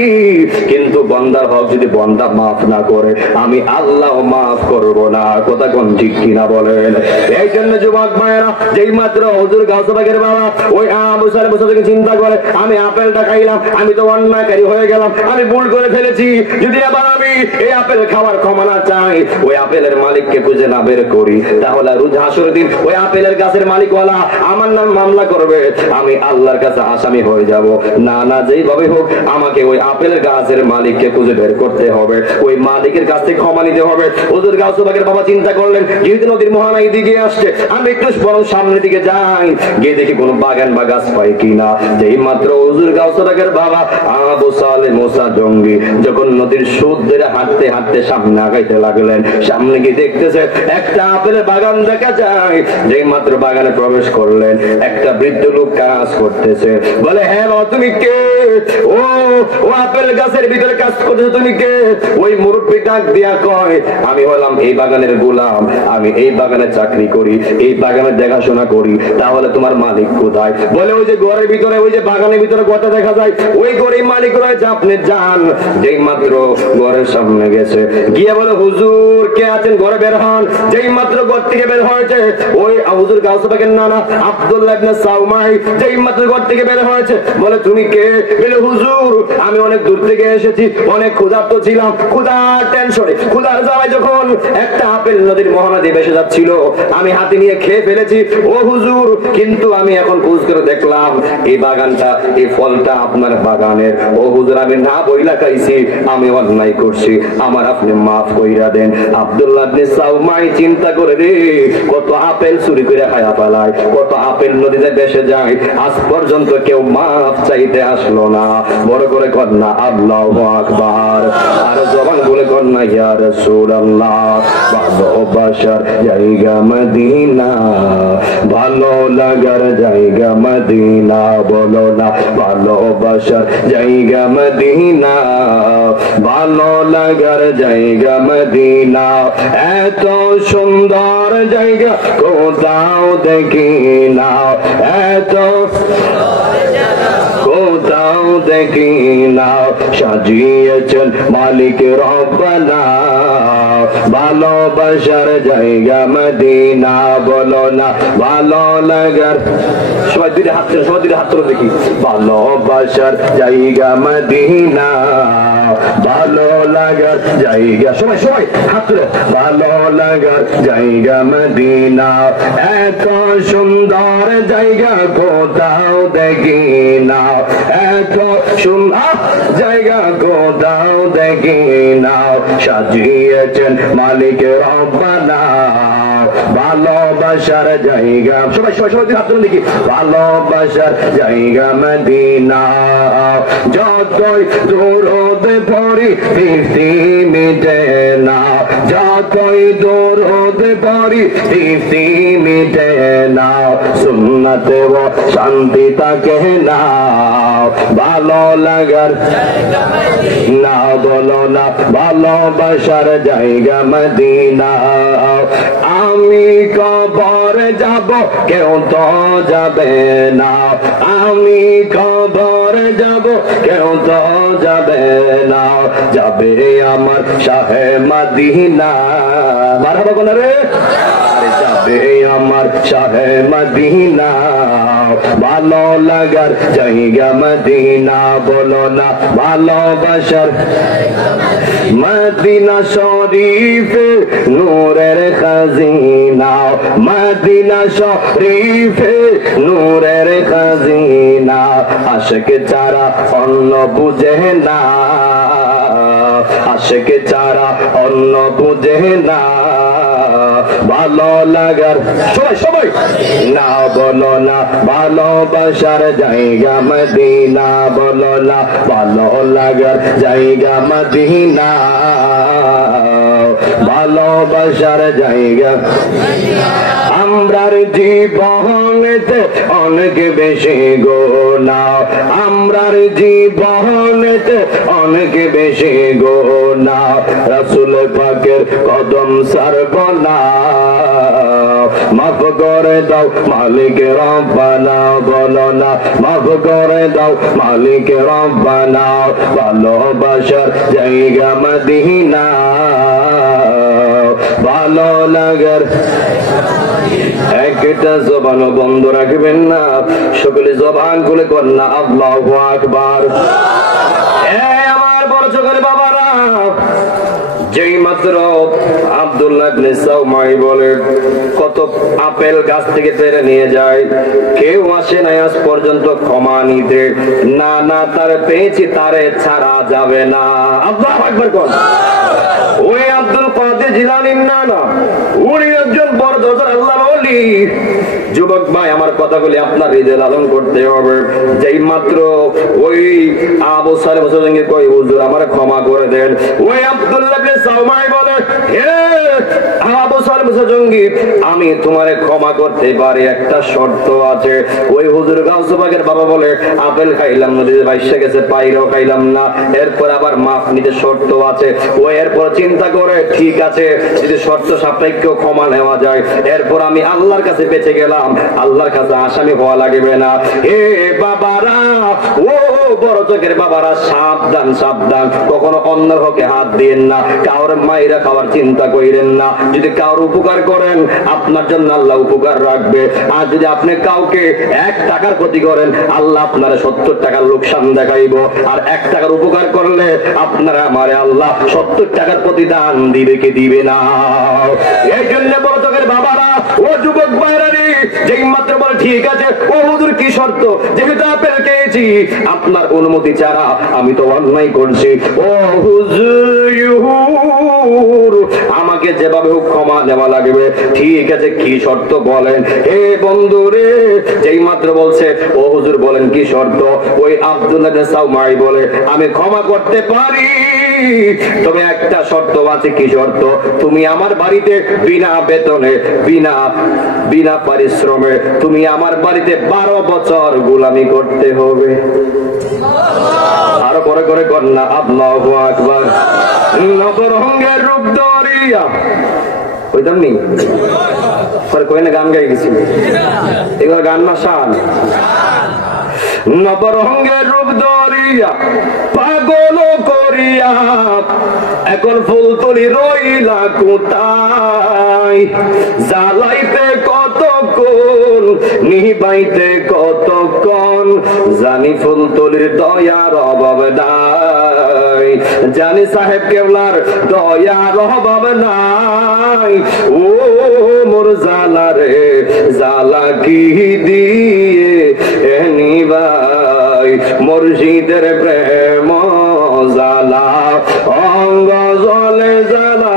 কিন্তু বান্দার হক যদি বান্দা মাফ না করে, আমি আল্লাহ মাফ করব না, কথা কোন ঠিক কিনা বলেন? এই জন্য যুবক ভাইরা, যেই মাত্র হুজুর গাউসে পাকের বাবা ওই আবু সালেহ মুসা থেকে চিন্তা করে, আমি আপেলটা খাইলাম, আমি তো অন্যায়কারী হয়ে গেলাম, আমি ভুল করে ফেলেছি, যদি আবার আমি এই আপেল খাওয়ার ক্ষমা না চাই, ওই আপেলের মালিককে খুঁজে না বের করি, তাহলে রোজ হাসরের দিন ওই আপেলের গাছের মালিকওয়ালা আমার নাম মামলা করবে, আমি আল্লাহর কাছে আসামি হয়ে যাব। না না, যেইভাবে হোক আমাকে ওই আপেলের গাছের মালিককে খুঁজে বের করতে হবে, ওই মালিকের কাছ থেকে ক্ষমা নিতে হবে। হুজুর গাউসে পাকের বাবা চিন্তা করলেন, যেহেতু নদীর মোহনা এদিকে আসছে, আমি একটু বরং সামনের দিকে যাই, গিয়ে দেখি কোনো বাগান বা গাছ পাই কিনা। যেই মাত্র হুজুর গাউসে পাকের বাবা আবু সালেহ মুসা জঙ্গি যখন নদীর সুদ ধরে হাঁটতে হাঁটতে সামনে আগাইতে লাগলেন, সামনে গিয়ে দেখতেছে একটা আপেলের বাগান দেখা যায়। যেই মাত্র বাগানে প্রবেশ করলেন, একটা বৃদ্ধ লোক কাজ করতেছে। বলে, হ্যাঁ তুমি কে? ও আপেল গাছের ভিতরে কাজ করতেছে, তুমি কে? ওই মুরব্বী ডাক দিয়া কয়, আমি হলাম এই বাগানের গোলাম, আমি এই বাগানে চাকরি করি, এই বাগানে দেখাশোনা করি। তাহলে তোমার মালিক কোথায়? বলে, ওই যে ঘরের ভিতরে, ওই যে বাগানের ভিতরে গোটা দেখা যায়, ওই ঘরের মালিক রয়েছে, আপনি যান। যেই মাত্র ঘরের সামনে গেছে, গিয়ে বলে, হুজুর কে আছেন? ঘরে বের হন। যেই মাত্র ঘর থেকে বের হয়েছে, ওই হুজুর গাউসে পাকের নানা আব্দুল্লাহ ইবনে সাউমাই যেই মাত্র ঘর থেকে বের হয়েছে। বলে, তুমি কে? বলে, হুজুর আমি অনেক দূর থেকে এসেছি, অনেক ক্ষুধার্ত ছিলাম, ক্ষুধার টেনশনে, ক্ষুধার জ্বালায় যখন একটা আপেল নদীর মোহনা দিয়ে ভেসে যাচ্ছিল, আমি হাতে নিয়ে খেয়ে ফেলেছি। ও হুজুর, কিন্তু আমি এখন খোঁজ করে দেখলাম এই বাগানটা, এই ফলটা আপনার বাগানের। ও হুজুর, আমি না বইলা খাইছি, আমি অন্যায় করছি, আমার আপনি মাফ কইরা দেন। আব্দুল্লাহ ইবনে সাউমাই চিন্তা করে রে, কত আপেল চুরি করে খায়া ফেলায়, কত আপেল নদীতে ভেসে যায়, আজ পর্যন্ত কেউ মাফ চাইতে আসলো না। বড় করে কন্যা আল্লাহু আকবার, আর জবান বলে কন্যা ইয়া রাসূলুল্লাহ। ভালোবাসার জায়গা মদিনা, ভালো লাগার জায়গা মদিনা, বলো না ভালোবাসার জায়গা মদিনা, ভালো লাগার জায়গা মদিনা, এত সুন্দর জায়গা কোথাও দেখি না, এত কোথাও দেখি না, সাজিয়েছেন মালিক রব্বানা, ভালোবাসার জায়গা মদিনা, বলো না ভালো লাগার। সবাই দুইটা হাত তুলে, সবাই দুইটা হাত তুলে দেখি। ভালোবাসার জায়গা মদিনা, ভালো লাগার জায়গা, সবাই সবাই হাত তুলে। ভালো লাগার জায়গা মদিনা, এত সুন্দর জায়গা কোথাও দেখি না, এত সুন্দর জায়গা কোথাও দেখি না, সাজিয়েছেন মালিক রব্বানা। ভালোবাসার জায়গা, সবাই সবাই সবাই হাত তুলে দেখি। ভালোবাসার জায়গা মদিনা, যতই দূরত পড়ি তৃপ্তি মিটে না, যতই দূরত পড়ি তৃপ্তি মিটে না, সুন্নতে ও শান্তি থাকে না, ভালো লাগার না, বলো না ভালোবাসার জায়গা মদিনা। আমি কবর যাব কেউ তো যাবে না, আমি কবর যাব কেউ তো যাবে না, যাবে আমার শাহে মদিনা। মারহাবা বলো রে, যাবে আমার শাহে মদিনা, ভালো লাগার জায়গা মদিনা, বলো না ভালোবাসার। মদিনা শরীফে নূরের খাজিনা, মদিনা শরীফে নূরের খাজিনা, আশিক ছাড়া অন্য বুঝে না, আশিক ছাড়া অন্য বুঝে না, ভালো লাগার সবাই সবাই না, বলো না ভালোবাসার জায়গা মদিনা, বলো না ভালো লাগার জায়গা মদিনা, ভালোবাসার জায়গা। আমরার জীবনেতে অনেক বেশি গোনা, আমরার জীবনেতে অনেক বেশি গোনা, রাসূল পাকের কদম ছাড়ব না, মাফ করে দাও মালিক রব্বানা, বলো না মাফ করে দাও মালিক রব্বানা, ভালোবাসার জায়গা মদিনা, ভালো লাগার। একটা জবান বন্ধ রাখবেন না, সকলে জবান খুলে কন্যা আল্লাহু আকবার। আমার বড় চোখের বাবারা, যেই মাত্র আব্দুল্লাহ ইবনে সাউমাই বলে কত আপেল গাছ থেকে পেরে নিয়ে যায়, কেউ আসে না আজ পর্যন্ত ক্ষমা নিতে, না না তার পেয়েছি তারে ছাড়া যাবে না। আল্লাহু আকবার কোন ওই আব্দুল কাদের জিলানী না না, উনি একজন বড় দরজার আল্লাহর ওলি। যুবক ভাই, আমার কথাগুলি আপনার হৃদয়ে লালন করতে হবে। যেই মাত্র ওই আবু সালেহ হোসেনকে কই হুজুর আমারে ক্ষমা করে দেন, ওই আব্দুল্লাহ ইবনে সাউমাই বলে হে আবু সালেহ হোসেনকে আমি তোমারে ক্ষমা করতে পারি, একটা শর্ত আছে। ওই হুজুর গাউসে পাকের বাবা বলে আপেল খাইলাম না, দিদি বাইশে গেছে পাইরাও খাইলাম না, এরপর আবার মাফ নিতে শর্ত আছে। ওই এরপর চিন্তা করে ঠিক আছে যদি শর্ত সাপেক্ষ ক্ষমা নেওয়া যায়, এরপর আমি আল্লাহর কাছে বেঁচে গেলাম, আল্লাহর কাছে আসামি হওয়া লাগবে না। হে বাবারা, ও বড় চোখের বাবারা, সাবধান সাবধান, কখনো অন্যের হকে হাত দিয়েন না, কাউর মাইরা খাওয়ার চিন্তা করেন না। যদি কাউর উপকার করেন আপনার জন্য আল্লাহ উপকার রাখবে, আর যদি আপনি কাউকে 1 টাকার ক্ষতি করেন আল্লাহ আপনারা 70 টাকার লোকসান দেখাইব, আর 1 টাকার উপকার করলে আপনারা আমারে আল্লাহ 70 টাকার প্রতিদান দিবে কি দিবে না। এই জন্য বড় চোখের বাবারা, ও যুবক ভাইরানি, যেই মাত্র বলে ঠিক আছে ও হুজুর কি শর্ত, যেহেতু আপেল খেয়েছি আপনার অনুমতি ছাড়া আমি তো অন্যায় করছি, ও হুজুর আমাকে যেভাবে হোক ক্ষমা দেওয়া লাগবে। ঠিক আছে কি শর্ত বলেন। হে বন্ধু রে, যেই মাত্র বলছে ও হুজুর বলেন কি শর্ত, ওই আব্দুল্লাহ ইবনে সাউমাই বলে আমি ক্ষমা করতে পারি, তবে একটা শর্ত আছে। কি শর্ত? তুমি আমার বাড়িতে বিনা বেতনে বিনা পরিশ্রমে তুমি আমার বাড়িতে 12 বছর গোলামি করতে হবে। আরো পরে করে কন্যা আল্লাহু আকবার। নবরঙ্গের রূপ ধরিয়া কইতাম নি পরে কই না গান গাই গেছি, এগুলো গান না শান। নবরঙ্গের রূপ ধরিয়া পাগল পাগল করিয়া এখন ফুলতলি রইলা কোথায় জ্বালাইতে কতক্ষণ নিবাইতে কতক্ষণ জানি ফুলতলির দয়ার অভাব নাই জানি সাহেব কেবলার দয়ার অভাব নাই ও মোর জ্বালা রে জ্বালা কি দিয়ে নিবাই মুর্শিদের প্রেম জ্বালা অঙ্গ জলে জ্বালা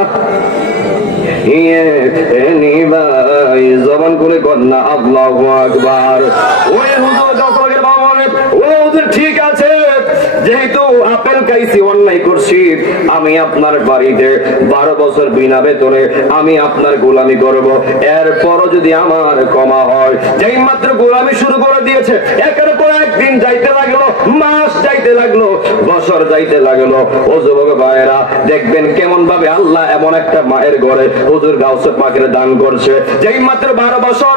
নিবাই জবান করে কন্যা আল্লাহু আকবার। ওই হুজুর ঠিক আছে যেহেতু আপেল খাইছি অন্যায় করছি আমি আপনার বাড়িতে 12 বছর বিনা বেতনে আমি আপনার গোলামি করব এরপরও যদি আমার ক্ষমা হয় যেই মাত্র গোলামি শুরু করে দিয়েছে একের পর একদিন যাইতে লাগলো মাস যাইতে লাগলো বছর যাইতে লাগলো ও যুবক ভাইয়েরা দেখবেন কেমন ভাবে আল্লাহ এমন একটা মায়ের ঘরে হুজুর গাউসে পাকের দান করছে যেই মাত্র 12 বছর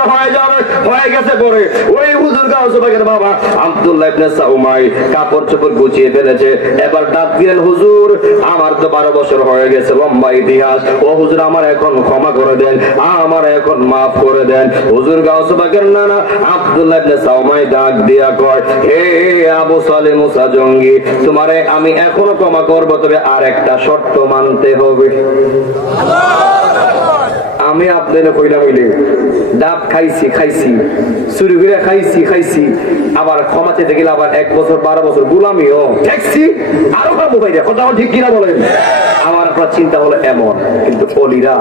হয়ে গেছে পরে ওই হুজুর গাউসে পাকের বাবা আব্দুল্লাহ ইবনে সাউমাই কাপড় চোপড় গুছিয়ে ফেলেছে এবার ডাক দিলেন হুজুর আমার তো 12 বছর হয়ে গেছে লম্বা ইতিহাস ও হুজুর আমার এখন ক্ষমা করে দেন আমার এখন মাফ করে দেন হুজুর গাউসে পাকের নানা আব্দুল্লাহ ইবনে সাউমাই ডাক দিয়া কয় হে আবু সালেহ মুসা জঙ্গি তোমারে আমি এখনো ক্ষমা করব তবে আর একটা শর্ত মানতে হবে আমি আপনাদের কইলাম হইলে ডাব খাইছি চুরি করে খাইছি আবার ক্ষমা চেতে গেলে আবার 1 বছর 12 বছর গুলামিও দেখছি আরো খাবো ভাই কথা ঠিক কিনা বলেন আমার আপনার চিন্তা হলো এমন কিন্তু অলিরা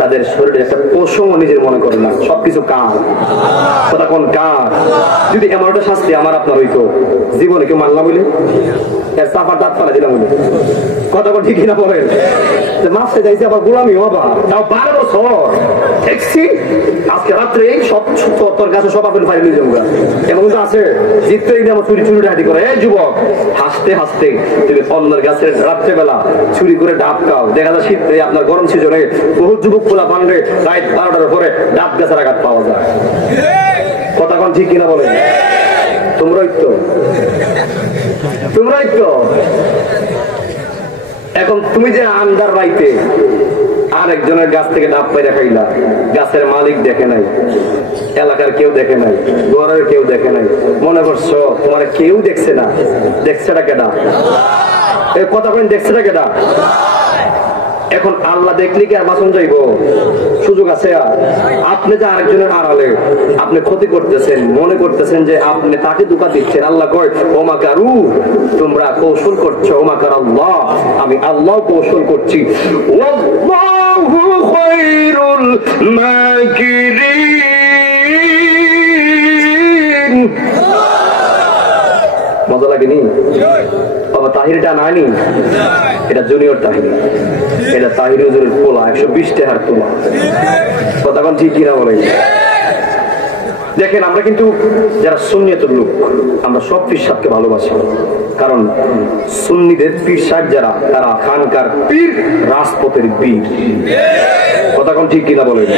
তাদের শরীরে একটা পশম নিজের মনে করে না সবকিছু কার কথা কোন কার যদি এমন একটা শাস্তি আমার আপনার হইতো জীবনে কেউ মানলাম বলে সাফার দাঁত ফালা দিলাম বলে কথা কোন ঠিক কিনা বলেন মাসে যাইছে আবার গুলামি হবা তাও 12 বছর দেখছি আজকে রাত্রে সব তোর কাছে সব আপেল ফাইল নিয়ে যাবো এমন কিন্তু আছে জিততেই আমার চুরি হাঁটি করে এই যুবক হাসতে হাসতে তুমি অন্যের গাছের রাত্রেবেলা চুরি করে ডাব খাও দেখা যায় শীত আপনার গরম সিজনে বহু যুবক পোলা পান্ডে রাত 12টার পরে ডাব গাছের আঘাত পাওয়া যায় কথা কোন ঠিক কিনা বলেন তোমরাই তো এখন তুমি যে আন্দার বাইতে আরেকজনের গাছ থেকে ডাব পাইরা খাইলা গাছের মালিক দেখে নাই এলাকার কেউ দেখে নাই ঘরের কেউ দেখে নাই মনে করছো তোমার কেউ দেখছে না দেখছেটা কেডা এই কথা বলেন দেখছেটা কেডা এখন আল্লাহ দেখলে কি আর বাঁচন যাইব সুযোগ আছে আপনি যে আরেকজনের আড়ালে আপনি ক্ষতি করতেছেন মনে করতেছেন যে আপনি তাকে ধোঁকা দিচ্ছেন আল্লাহ কয় ওমা কারু তোমরা কৌশল করছো ওমা কার আল্লাহ আমি আল্লাহ কৌশল করছি ওয়াল্লাহু খায়রুল মাকিরিন মজা লাগেনি বাবা তাহিরটা নানি এটা জুনিয়র তাহির এটা তাহির হুজুরের পোলা 120 টাকার তোলা কথা কোন ঠিক কিনা বলেন দেখেন আমরা কিন্তু যারা সুন্নিয়তের লোক আমরা সব পীর সাহেবকে ভালোবাসি কারণ সুন্নিদের পীর সাহেব যারা তারা খানকার পীর রাজপথের বীর কথা কোন ঠিক কিনা বলেন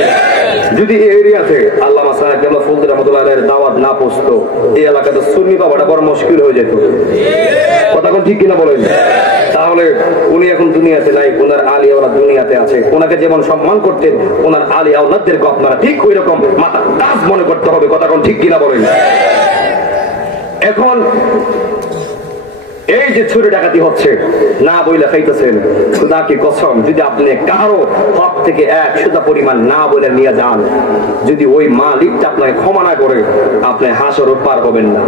যদি এই এরিয়াতে আল্লামা সাহেব কেবলা ফজলুর রহমাতুল্লাহের দাওয়াত না পৌঁছতো এই এলাকাতে সুন্নি পাওয়াটা বড় মুশকিল হয়ে যেত কথা কোন ঠিক কিনা বলেন তাহলে উনি এখন দুনিয়াতে নাই ওনার আলী আওলাদ দুনিয়াতে আছে ওনাকে যেমন সম্মান করতেন ওনার আলী আওলাদদেরকে আপনারা ঠিক ওই রকম মাথা কাজ মনে করতে হবে কথা কোন ঠিক কিনা বলেন এখন এই যে চুরি ডাকাতি হচ্ছে না বইলে খাইতেছেন খুদা কি কসম যদি আপনি কারো হক থেকে 100 পরিমাণ না বলে নিয়ে যান যদি ওই মালিকটা আপনাকে ক্ষমা না করে আপনি হাসরও পার হবেন না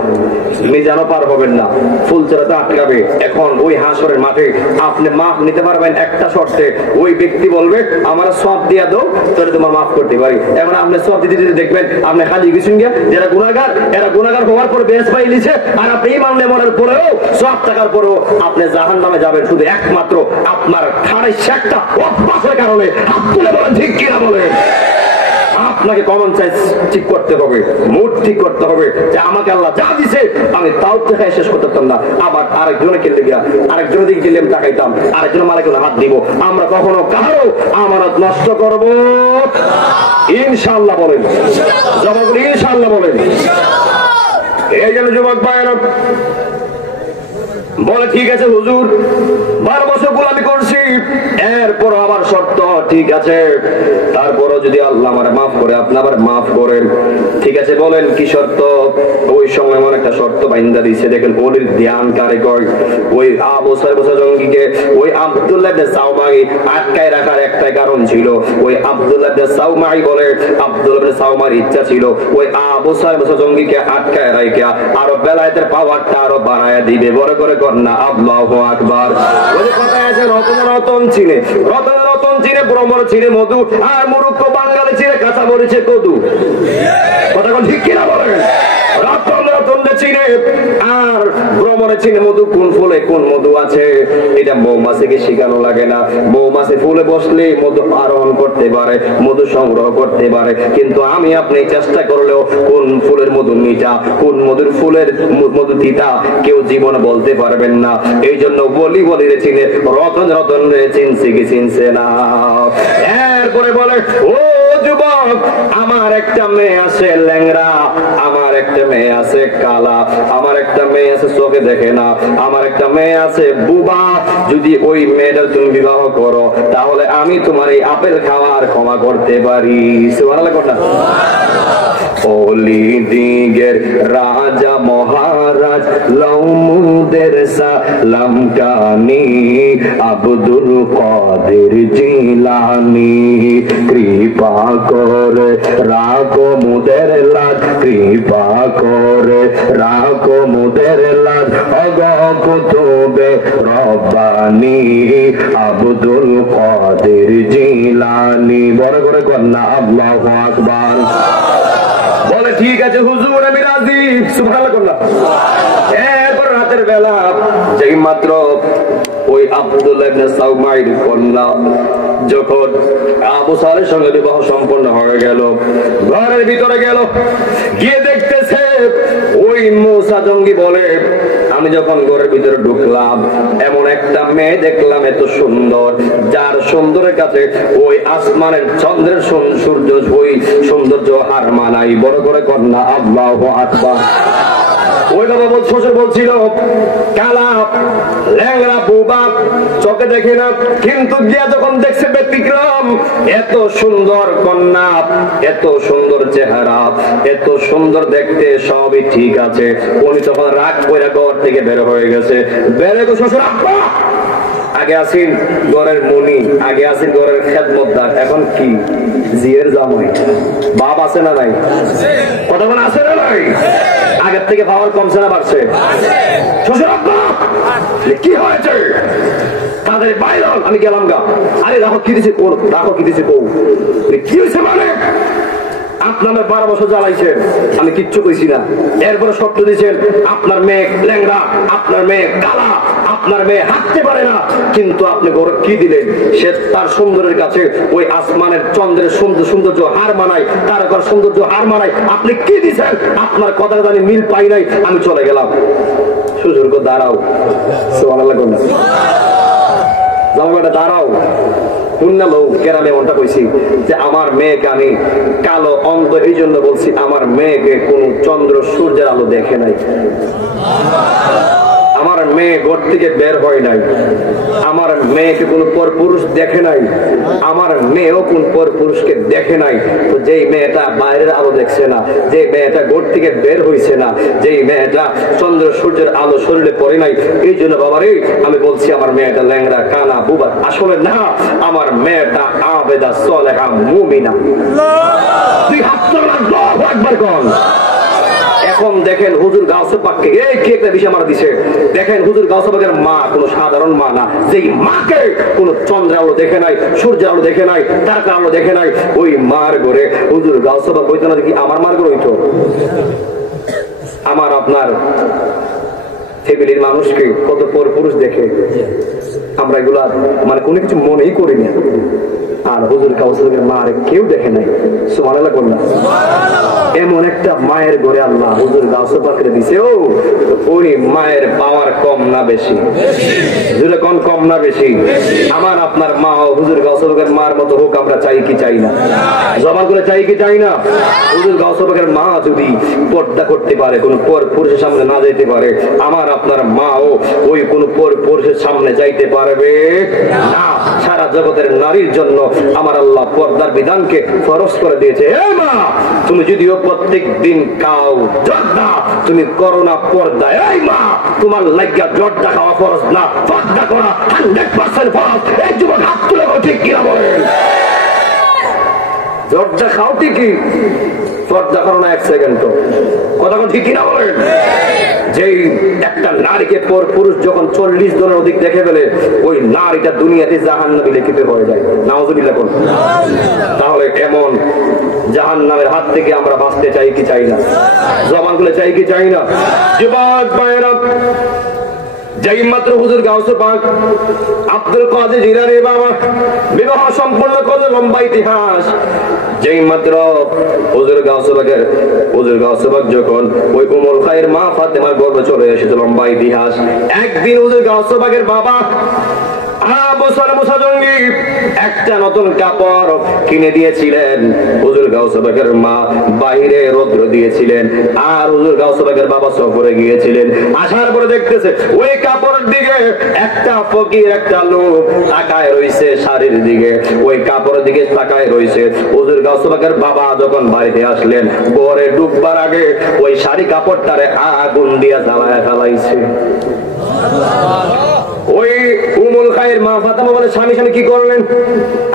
মিজানও পার হবেন না ফুলচরাতে আটকাবে এখন ওই হাসরের মাঠে আপনি মাফ নিতে পারবেন একটা শর্তে ওই ব্যক্তি বলবে আমার সব দিয়া দাও তাহলে তোমার মাফ করতে পারি এখন আপনি সব দিতে দিতে দেখবেন আপনি খালি গেছেন গিয়া যারা গুনাহগার এরা গুনাহগার হওয়ার পর বেশ পাই নিছে আর আপনি মানলে মরার পরেও সব টাকার পরেও আপনি জাহান্নামে যাবেন শুধু একমাত্র আপনার খাড়াই শেকটা অভ্যাসের কারণে আপনি বলেন ঠিক কিনা বলেন আপনাকে কমন সেন্স ঠিক করতে হবে মুড ঠিক করতে হবে যে আমাকে আল্লাহ যা দিছে আমি তাও থেকে শেষ করতে পারতাম না আবার আরেকজনে খেলতে গিয়া আরেকজনের দিকে গেলে আমি তাকাইতাম আরেকজনের মালিকের হাত দিব আমরা কখনো কারো আমানত নষ্ট করব ইনশাআল্লাহ বলেন জবাব ইনশাআল্লাহ বলেন এই জন্য যুবক ভাইরা বলে ঠিক আছে হুজুর, 12 বছর গোলামি করছি, এরপর আবার শর্ত, ঠিক আছে তারপরও যদি আল্লাহ আমার মাফ করে, আপনি আবার মাফ করেন। ঠিক আছে বলেন কি শর্ত? ওই সময় এমন একটা শর্ত বাইন্দা দিচ্ছে, দেখেন ওলির ধ্যান কারে কয়। ওই আবু সাহেব জঙ্গিকে ওই আব্দুল্লাহ ইবনে সাউমাই আটকায় রাখার একটাই কারণ ছিল, ওই আব্দুল্লাহ ইবনে সাউমাই বলে আব্দুল্লাহ ইবনে সাউমার ইচ্ছা ছিল ওই আবু সাহেব জঙ্গিকে আটকায় রাখিয়া আরো বেলায়েতের পাওয়ারটা আরো বাড়ায় দিবে। বড় করে কন্যা আল্লাহু আকবার। ওই যে কথা আছে রতন রতন চিনে, রতন রতন চিনে, ভ্রমর চিনে মধু, আর মুরুক্ষ বাঙালি চিনে কাঁচা মরিচে কদু। কথা কোন ঠিক কিনা বলেন? রতন রতন চিনে আর ভ্রমরে চিনে মধু, কোন ফুলে কোন মধু আছে এটা মৌমাছিকে শিখানো লাগে না। মৌমাছি ফুলে বসলে মধু আরোহণ করতে পারে, মধু সংগ্রহ করতে পারে, কিন্তু আমি আপনি চেষ্টা করলেও কোন ফুলের মধু মিঠা, কোন মধুর ফুলের মধু তিতা কেউ জীবনে বলতে পারবেন না। এই জন্য বলি বলিরে চিনে, রতন রতন রে চিনছে কি চিনছে না। এরপরে বলে ও যুবক, আমার একটা মেয়ে আছে ল্যাংড়া, আমার একটা মেয়ে আছে কালা, আমার একটা মেয়ে আছে চোখে দেখে না, আমার একটা মেয়ে আছে বুবা। যদি ওই মেয়েটার তুমি বিবাহ করো তাহলে আমি তোমার এই আপেল খাওয়ার ক্ষমা করতে পারি। সুবহানাল্লাহ কথা। ওলি দিগের রাজা মহারাজ লৌমুদের সালাম কানি, আব্দুল কাদের জিলানি, কৃপা করে রাখো মুদের লাজ, কৃপা করে রাখো মুদের লাজ, অগকুতুবে রব্বানি, আব্দুল কাদের জিলানি। বড় করে কন্যা আল্লাহু আকবার। বলে ঠিক আছে হুজুর আমি রাজি। সুবহানাল্লাহ। এরপর রাতের বেলা যেই মাত্র ওই আব্দুল্লাহ ইবনে সাউমাইর কন্যা যখন আবু সালের সঙ্গে বিবাহ সম্পন্ন হয়ে গেল, ঘরের ভিতরে গেল, গিয়ে দেখতেছে ওই মুসা জঙ্গি বলে আমি যখন ঘরের ভিতরে ঢুকলাম এমন একটা মেয়ে দেখলাম এত সুন্দর, যার সুন্দরের কাছে ওই আসমানের চন্দ্রের সূর্য ওই সৌন্দর্য হার মানাই। বড় করে কন্যা আল্লাহু আকবার। ওই বাবা শ্বশুর বলছিল কালা ল্যাংড়া বুবা, চোখে দেখে না, কিন্তু গিয়া যখন দেখছে ব্যতিক্রম, এত সুন্দর কন্যা, এত সুন্দর চেহারা, এত সুন্দর দেখতে, সবই ঠিক আছে। উনি তখন রাগ করে ঘর থেকে বের হয়ে গেছে। বেরে তো শ্বশুর আব্বা, আগে আসিন ঘরের মনি, আগে আসিন ঘরের খেদমতদার, এখন কি জিয়ের জামাই। বাপ আছে না নাই? কথা বলে আছে না নাই? আগের থেকে পাওয়ার কমছে না বাড়ছে? শ্বশুর আব্বা কি হয়েছে? তাদের বাইরে আমি গেলাম গা, আরে রাখো কি দিছে, রাখো কি দিছে বউ, কি হয়েছে মানে? আপনার 12 বছর জ্বালাইছেন, আমি কিচ্ছু কইছি না। এরপরে শর্ত দিয়েছেন আপনার মেয়ে ল্যাংড়া, আপনার মেয়ে কালা, আপনার মেয়ে হাঁটতে পারে না, কিন্তু আপনি ঘরে কি দিলেন? সে তার সুন্দরের কাছে ওই আসমানের চন্দ্রের সৌন্দর্য হার মানায়, তার ঘর সৌন্দর্য হার মানায়। আপনি কি দিচ্ছেন? আপনার কথা জানি মিল পাই নাই, আমি চলে গেলাম। শ্বশুর গো দাঁড়াও, সুবহানাল্লাহ কন্যা জামাটা দাঁড়াও। কেরামে এমনটা কইছি যে আমার মেয়েকে আমি কালো অন্ধ এই জন্য বলছি, আমার মেয়েকে কোন চন্দ্র সূর্যের আলো দেখে নাই, আমার মেয়ে ঘর থেকে বের হয় নাই, আমার মেয়েকে কোন পর পুরুষ দেখে নাই, আমার মেয়েও কোন পর পুরুষকে দেখে নাই। তো যেই মেয়েটা বাইরের আলো দেখছে না, যে মেয়েটা ঘর থেকে বের হইছে না, যেই মেয়েটা চন্দ্র সূর্যের আলো শরীরে পড়ে নাই, এই জন্য বাবারে আমি বলছি আমার মেয়েটা ল্যাংড়া কানা বুবা। আসলে না, আমার মেয়েটা আবেদা সালেহা মুমিনা। তুই হাত তোলা আল্লাহু আকবার কোন। এখন দেখেন হুজুর গাউসে পাককে এই কি একটা বিষয় মারা দিছে। দেখেন হুজুর গাউসে পাকের মা কোনো সাধারণ মা না, যেই মাকে কোনো চন্দ্রের আলো দেখে নাই, সূর্যের আলো দেখে নাই, তারকার আলো দেখে নাই, ওই মার ঘরে হুজুর গাউসে পাক হইতো না দেখি আমার মার ঘরে হইতো। আমার আপনার ফ্যামিলির মানুষকে কত পর পুরুষ দেখে, আমরা এগুলা মানে কোনো কিছু মনেই করি না। আর হুজুর কাউসারের মা আর কেউ দেখে নাই। সুবহানাল্লাহ বললাম। এমন একটা মায়ের ঘরে আল্লাহ হুজুর গাউসে পাকরে দিছে। ও ওই মায়ের পাওয়ার কম না বেশি? যেটা কোন কম না বেশি? আমার আপনার মা হুজুর গাউসে পাকের মার মতো হোক আমরা চাই কি চাই না? জবান করে চাই কি চাই না? হুজুর গাউসে পাকের মা যদি পর্দা করতে পারে, কোন পর পুরুষের সামনে না যেতে পারে, আমার আপনার মাও ওই কোন পুরুষের সামনে যাইতে পারবে না। সারা জগতের নারীর জন্য আমার আল্লাহ পর্দার বিধানকে ফরজ করে দিয়েছে। হে মা, তুমি যদিও প্রত্যেক দিন খাও জর্দা, তুমি করো না পর্দা। এই মা, তোমার লাগিয়া জর্দা খাওয়া ফরজ না, পর্দা করা 100% ফরজ। এই যুবক হাত তুলে ঠিক কিনা বলেন? জর্দা খাও ঠিকই, পর্দা করো না 1 সেকেন্ড। কথা ঠিক কিনা বলেন? যেই একটা নারীকে পর পুরুষ যখন 40 জনের অধিক দেখে ফেলে, ওই নারীটা দুনিয়াতে জাহান্নামী লিখিত হয়ে যায়। নাউজুবিল্লাহ কোন। তাহলে এমন জাহান্নামের হাত থেকে আমরা বাঁচতে চাই কি চাই না? জবান খুলে চাই কি চাই না? যুবক ভাইরা, যেই মাত্র হুজুর গাউসে পাক আব্দুল কাদের জিলানী বাবা বিবাহ সম্পন্ন করলেন, লম্বা ইতিহাস। যেই মাত্র হুজুর গাউসে পাক যখন ওই উমুল খায়ের মা ফাতেমার গর্ভে চলে এসেছে, লম্বা ইতিহাস। একদিন হুজুর গাউসে পাকের বাবা একটা নতুন কাপড় কিনে দিয়েছিলেন। হুজুর গাউসে পাকের মা বাইরে রৌদ্র দিয়েছিলেন, আর হুজুর গাউসে পাকের বাবা সফরে গিয়েছিলেন। আসার পরে দেখতেছে ওই কাপড়ের দিকে একটা ফকির, একটা লোক তাকায় রয়েছে, শাড়ির দিকে ওই কাপড়ের দিকে তাকায় রয়েছে। হুজুর গাউসে পাকের বাবা যখন বাড়িতে আসলেন, ঘরে ডুববার আগে ওই শাড়ি কাপড়টারে আগুন দিয়া জ্বালায় ফেলাইছে। ওই উমুল খায়ের মা ফাতেমা বলে, স্বামী স্বামী কি করলেন?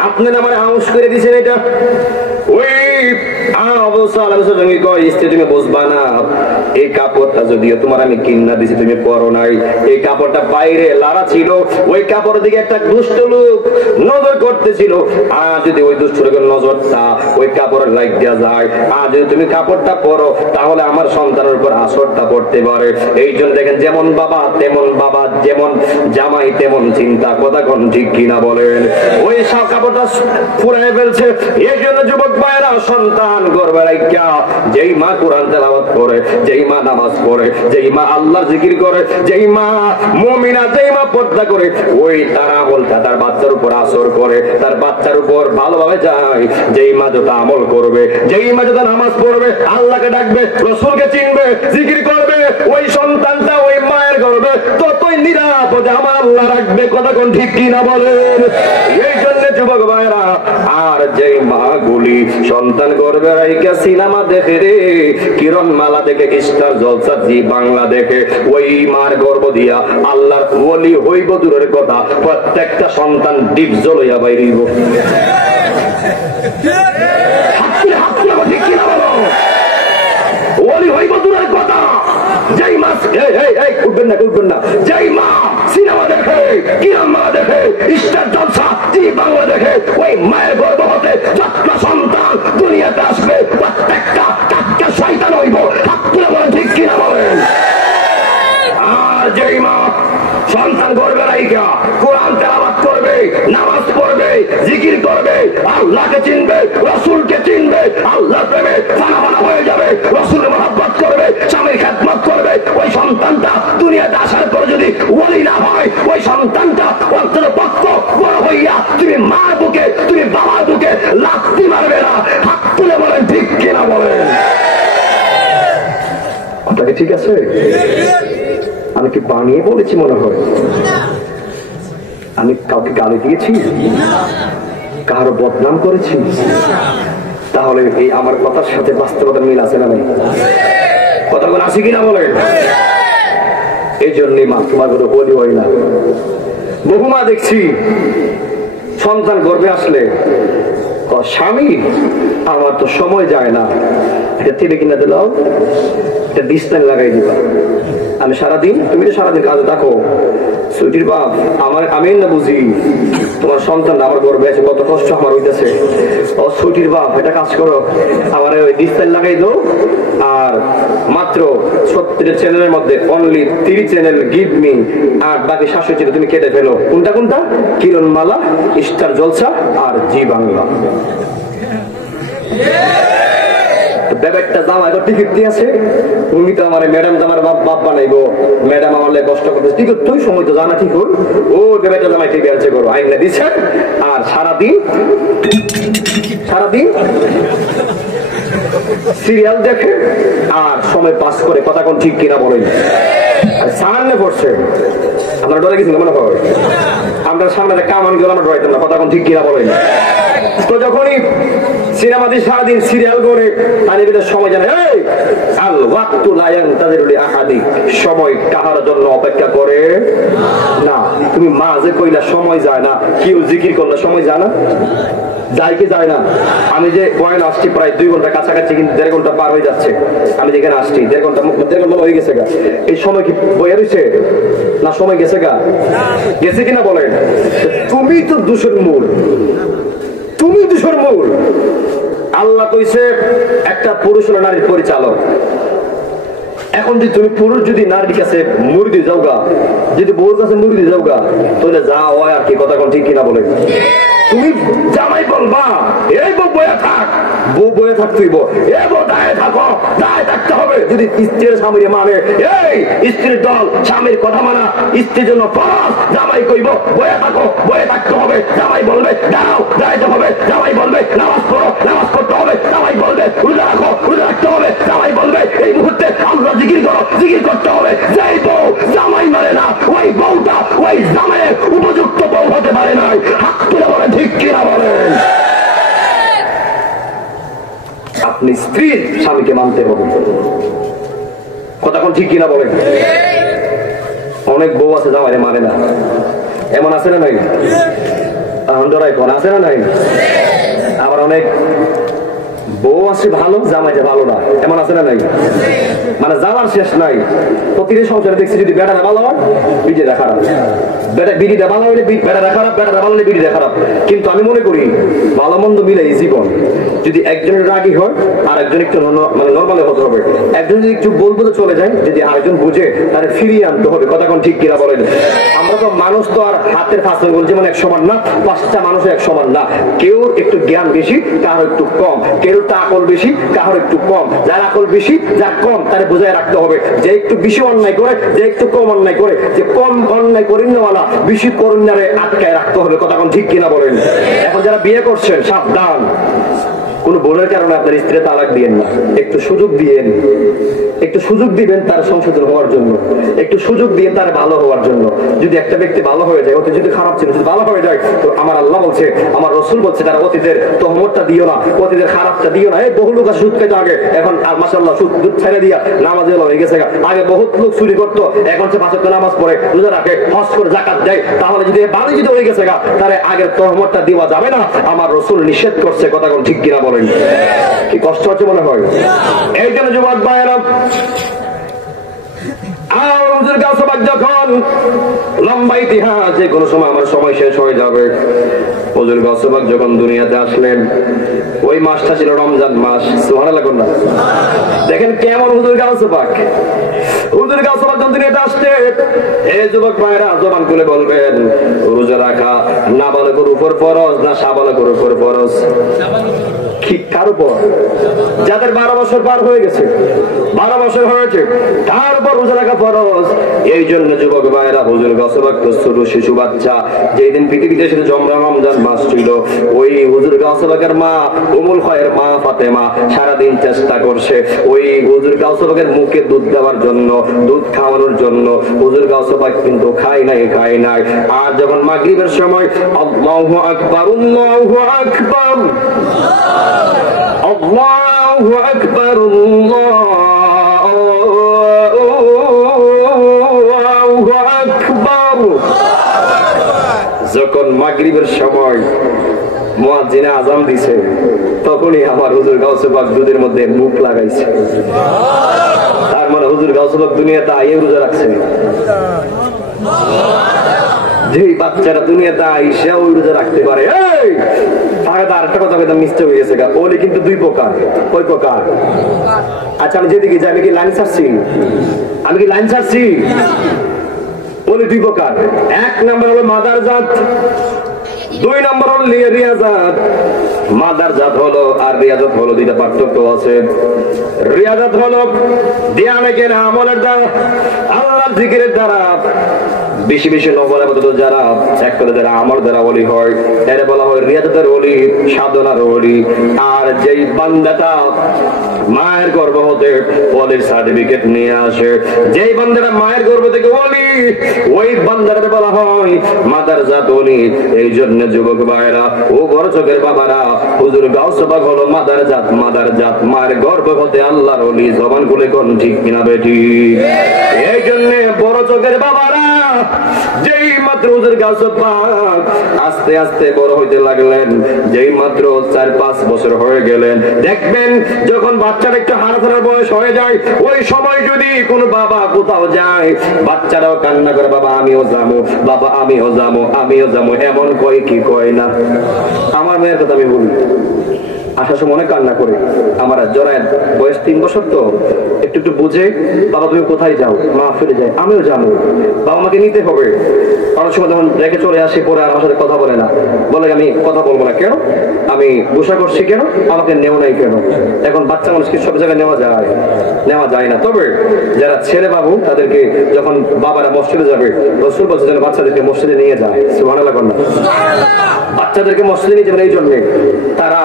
আপনি না আমার আউশ করে দিয়েছেন এটা। ওই তুমি বুঝবা না, এই কাপড়টা যদিও তোমার আমি কিনা দিছি, তুমি পরো নাই। এই কাপড়টা বাইরে লারা ছিল, ওই কাপড়ের দিকে একটা দুষ্ট লোক নজর করতেছিল। আর যদি ওই দুষ্ট লোকের নজরটা ওই কাপড়ের লাইট দেওয়া যায়, আর যদি তুমি কাপড়টা পরো, তাহলে আমার সন্তানের উপর আসরটা পড়তে পারে। এই জন্য দেখেন, যেমন বাবা তেমন বাবা, যেমন জামাই তেমন চিন্তা। কথা কোন ঠিক কিনা বলেন? ওই সব কাপড়টা ফুরাই ফেলছে। এই জন্য যুবক ভাইয়েরা, সন্তান গর্ভে রাখিয়া যেই মা কোরআন তেলাওয়াত করে, যেই মা নামাজ পড়ে, যেই মা আল্লাহর জিকির করে, যেই মা মুমিনা, যেই মা পর্দা করে, ওই তার আমলটা তার বাচ্চার উপর আসর করে, তার বাচ্চার উপর ভালোভাবে যায়। যেই মা যত আমল করবে, যেই মা যত নামাজ পড়বে, আল্লাহকে ডাকবে, রাসূলকে চিনবে, জিকির করবে, ওই সন্তানটা ওই মায়ের গর্ভে ততই নিরাপদে আমার আল্লাহ রাখবে। কথা কোন ঠিক কিনা বলেন? এই জন্য যুবক ভাইরা, আর যেই মা গুলি সন্তান গর্ভে রাইখা সিনেমা দেখে রে, কিরণ মালা দেখে, স্টার জলসা, জি বাংলা দেখে, ওই মার গর্ভ দিয়া আল্লাহর ওলি হইব দূরের কথা, প্রত্যেকটা সন্তান ডিপ জ্বলইয়া বাইরিব। ওলি হইব দূরের কথা, যেই মা উঠবেন না, যেই মা সিনেমা দেখে, কিরণ মালা দেখে, স্টার জলসা, জি বাংলা দেখে, ওই মায়ের গর্ভ হতে যতটা সন্তান দুনিয়াতে আসবে, প্রত্যেকটা টাটকা শয়তান হইব। ঠিক কিনা বলেন? আর যেই মা সন্তান গর্ভে রাইখা কোরআন তেলাওয়াত করবে, নামাজ পড়বে, জিকির করবে, আল্লাহকে চিনবে, রাসূলকে চিনবে, আল্লাহর প্রেমে ফানা হয়ে যাবে, রাসূলের মহব্বত করবে, স্বামীর খেদমত করবে, ওই সন্তানটা দুনিয়াতে আসার পর যদি ওলি না হয়, ওই সন্তানটা অন্তত পক্ষ বড় হইয়া তুমি মার বুকে, তুমি বাবার বুকে লাথি মারবে না। হাত তুলে বলেন ঠিক কিনা বলেন? আপনাকে ঠিক আছে? আমি কি বানিয়ে বলেছি মনে হয়? আমি কাউকে গালি দিয়েছি? কারো বদনাম করেছি? তাহলে এই আমার কথার সাথে বাস্তবতার মিল আছে না নাই? কথাগুলো আছে কিনা বলেন? এই জন্যই মা তোমার কোনো বলি হয় না। বহু মা দেখছি সন্তান গর্ভে আসলে, স্বামী আমার তো সময় যায় না, এটা তেলে কিনা দিলাও, এটা ডিসপ্যান লাগাই দিবা। আমি সারাদিন, তুমি তো সারাদিন কাজে থাকো, সুইটির বাপ আমি না বুঝি তোমার সন্তান আমার গর্ভে আছে, কত কষ্ট আমার হইতেছে। ও সুইটির বাপ, এটা কাজ করো, আমার ওই ডিসপ্যান লাগাই দাও। আর মাত্র 70 চ্যানেলের মধ্যে অনলি 30 চ্যানেল গিভ মি, আর বাকি 60 চ্যানেল তুমি কেটে ফেলো। কোনটা কোনটা? কিরণ মালা, স্টার জলসা আর জি বাংলা। ব্যাপারটা জামাই তো টিকিট দিয়ে আছে, তুমি তো আমার ম্যাডাম তো আমার বাপ বানাইবো, ম্যাডাম আমার কষ্ট করতেছে, ঠিক তুই সময় তো জানা ঠিক হল। ও ব্যাপারটা জামাই ঠিক আছে করো, আইনা দিচ্ছে। আর সারাদিন সিরিয়াল দেখে আর সময় পাস করে। কথা কোন ঠিক কিনা বলেন? সামনে পড়ছে আপনারা ডরে গেছেন মনে হয় আমরা সামনে কামান গেল আমরা ডরাইতাম না কথা এখন ঠিক কিনা বলেন তো যখনই সিনেমাতে সারাদিন সিরিয়াল করে তাদের ভিতরে সময় জানে আল ওয়াক্তু লা ইয়ানতাজিরু লি আহাদি সময় কাহার জন্য অপেক্ষা করে না তুমি মাঝে কইলা সময় যায় না কেউ জিকির করলে সময় যায় না যায় কি যায় না আমি যে বয়ান আসছি প্রায় 2 ঘন্টা কাছাকাছি কিন্তু 1.5 ঘন্টা পার হয়ে যাচ্ছে আমি যেখানে আসছি 1.5 ঘন্টা হয়ে গেছে গা এই সময় কি বয়ে রয়েছে না সময় গেছে গা গেছে কিনা বলেন তুমি তো দোষের মূল তুমি দোষের মূল আল্লাহ কইছে একটা পুরুষ হলো নারীর পরিচালক এখন যদি তুমি পুরুষ যদি নারীর কাছে মুরগি যাওগা যদি বউর কাছে মুরগি যাওগা তাহলে যা হয় আর কি কথা কোন ঠিক কিনা বলে তুমি জামাই বলবা এই বউ বয়ে থাক বউ বয়ে থাকতেইব এ বউ দায়ে থাকো দায়ে থাকতে হবে যদি স্ত্রীর স্বামীর মানে এই স্ত্রীর দল স্বামীর কথা মানা স্ত্রীর জন্য ফরজ জামাই কইব বয়ে থাকো বয়ে থাকতে হবে জামাই বলবে দাও দাইতে হবে জামাই বলবে নামাজ পড়ো নামাজ পড়তে হবে জামাই বলবে রোজা রাখো রোজা রাখতে হবে জামাই বলবে এই মুহূর্তে আমরা জিকির করো জিকির করতে হবে যেই বউ জামাই মানে না ওই বউটা ওই জামাইয়ের উপযুক্ত বউ হতে পারে নাই হাত তুলে বলে ঠিক কিনা বলেন আপনি স্ত্রীর স্বামীকে মানতে হবে কথা কোন ঠিক কিনা বলেন অনেক বউ আছে জামাইরে মানে না এমন আছে না নাই আন্দোলন কোন আছে না নাই আবার অনেক বউ আছে ভালো জামাই যে ভালো না এমন আছে না নাই মানে যাওয়ার শেষ নাই প্রতিটি সংসারে দেখছি যদি বেটারা ভালো হয় বিড়িটা খারাপ বিড়িটা ভালো হইলে বেটারা খারাপ বেটারা ভালো হলে বিড়িটা খারাপ কিন্তু আমি মনে করি ভালো মন্দ মিলে এই জীবন যদি একজনের রাগী হয় আর একজন একটু মানে নর্মালে হতে হবে একজন যদি একটু বলবো তো চলে যায় যদি আরেকজন বুঝে তাহলে ফিরিয়ে আনতে হবে কথা কোন ঠিক কিনা বলেন আমরা তো মানুষ তো আর হাতের ফাঁসল বলছি মানে এক সমান না 5টা মানুষ এক সমান না কেউ একটু জ্ঞান বেশি কারো একটু কম কেউ আকল বেশি কারোর একটু কম যার আকল বেশি যার কম তারে বোঝায় রাখতে হবে যে একটু বেশি অন্যায় করে যে একটু কম অন্যায় করে যে কম অন্যায় করিনাওয়ালা বেশি করুণারে আটকায় রাখতে হবে কথা কোন ঠিক কিনা বলেন এখন যারা বিয়ে করছেন সাবধান কোন বোনের কারণে আপনার স্ত্রী তালাক দিয়েন না একটু সুযোগ দিয়েন একটু সুযোগ দিবেন তার সংশোধন হওয়ার জন্য একটু সুযোগ দিয়ে তার ভালো হওয়ার জন্য যদি একটা ব্যক্তি ভালো হয়ে যায় অতীত যদি খারাপ ছিল যদি ভালো হয়ে যায় তো আমার আল্লাহ বলছে আমার রসুল বলছে তারা অতীতের তহমতটা দিও না অতীতের খারাপটা দিও না এই বহু লোক আছে সুদ খাইতো আগে এখন আর মাশাআল্লাহ সুদ দুধ ছেড়ে দিয়া নামাজ এলো হয়ে গেছে আগে বহুত লোক চুরি করতো এখন সে 5 ওয়াক্ত নামাজ পড়ে রোজা রাখে হজ করে যাকাত দেয় তাহলে যদি ভালো যদি হয়ে গেছে তাহলে আগের তহমতটা দেওয়া যাবে না আমার রসুল নিষেধ করছে কথা কোন ঠিক কিনা বলেন কি কষ্ট হচ্ছে মনে হয় এই জন্য যুবক ভাইয়েরা যখন লম্বা ইতিহাস যে কোনো সময় আমার সময় শেষ হয়ে যাবে হুজুর গাউসবাগ যখন দুনিয়াতে আসলেন ওই মাসটা ছিল রমজান মাস সুবহানাল্লাহ কোনটা দেখেন কেমন হুজুর গাউসবাগ যখন দুনিয়াতে আসছে এই যুবক ভাইরা জবান খুলে বলবেন রোজা রাখা নাবালকের উপর ফরজ না সাবালকের উপর ফরজ কি কার উপর যাদের 12 বছর পার হয়ে গেছে 12 বছর হয়েছে তার উপর রোজা রাখা ফরজ এই জন্য যুবক ভাইরা হুজুর গাউসবাগ তো ছোট শিশু বাচ্চা যেদিন পৃথিবীতে এসে রমজান মাস ছিল ওই হুজুর গাউসবাগের মা উম্মুল খায়ের মা ফাতেমা সারাদিন চেষ্টা করছে ওই হুজুর গাউসবাগের মুখে দুধ দেওয়ার জন্য দুধ খাওয়ানোর জন্য হুজুর গাউসবাগ কিন্তু খায় নাই আর যখন মাগরিবের সময় আল্লাহু আকবার আল্লাহু আকবার আল্লাহু আকবার আল্লাহু আকবার যখন মাগরিবের সময় মুয়াজ্জিনে আযান দিছে তখনই আমার হুজুর গাউসবাগ দুধের মধ্যে মুখ লাগাইছে তার মানে হুজুর গাউসবাগ দুনিয়াতে আইয়ে রোজা রাখছে যে বাচ্চারা দুনিয়াতে আইসা ওই রোজা রাখতে পারে আরেকটা কথা কথা মিস্টেক হয়ে গেছে ওলি কিন্তু 2 প্রকার কয় প্রকার আচ্ছা আমি যেদিকে যাই আমি কি লাইন ছাড়ছি ওলি 2 প্রকার 1 নম্বর হলো মাদার জাত 2 নম্বর হলো রিয়াজাত মাদার জাত হলো আর রিয়াজাত হলো দুইটা পার্থক্য আছে রিয়াজাত হলো ধ্যানে জ্ঞানে আমলের দ্বারা আল্লাহর জিকিরের দ্বারা বেশি বেশি নফল ইবাদত যারা এক করে যারা আমার দ্বারা ওলি হয় এরা বলা হয় রিয়াদতের ওলি, সাধনার ওলি। আর যেই বান্দাটা মায়ের গর্ভ হতে ওলির সার্টিফিকেট নিয়ে আসে, যেই বান্দাটা মায়ের গর্ভ থেকে ওলি, ওই বান্দাটাকে বলা হয় মাদার জাত ওলি। এই জন্য যুবক ভাইরা ও বড় চোখের বাবারা, হুজুর গাউসে পাক হলো মাদার জাত, মাদার জাত মায়ের গর্ভ হতে আল্লাহর ওলি। জবান খুলে কোন ঠিক কিনা বেটি? এই জন্য বড় চোখের বাবারা যেই মাত্র হুজুর গাউসে পাক আস্তে আস্তে বড় হইতে লাগলেন, যেই মাত্র 4-5 বছর হয়ে গেলেন, দেখবেন যখন বাচ্চাটা একটু হাঁটাচলার বয়স হয়ে যায়, ওই সময় যদি কোনো বাবা কোথাও যায়, বাচ্চারাও কান্না করে বাবা আমিও যাবো, বাবা আমিও যাবো, আমিও যাবো, এমন কয় কি কয় না? আমার মেয়ের কথা আমি বলি, আসার সময় অনেক কান্না করে, আমার জরায় বয়স 3 বছর তো একটু একটু বুঝে, বাবা তুমি কোথায় যাও? মা ফিরে যায়, আমিও যাবো, বাবা আমাকে নিতে হবে। অনেক সময় যখন রেখে চলে আসে, পরে আর আমার সাথে কথা বলে না, বলে আমি কথা বলবো না। কেন? আমি গোসা করছি কেন? আমাকে নেও নাই কেন? এখন বাচ্চা মানুষকে সব জায়গায় নেওয়া যায় না। তবে যারা ছেলে বাবু তাদেরকে যখন বাবারা মসজিদে যাবে, রাসূল বলেছেন যেন বাচ্চাদেরকে মসজিদে নিয়ে যায়। সুবহানাল্লাহ বলেন। বাচ্চাদেরকে মসজিদে নিয়ে যাবেন এই জন্য তারা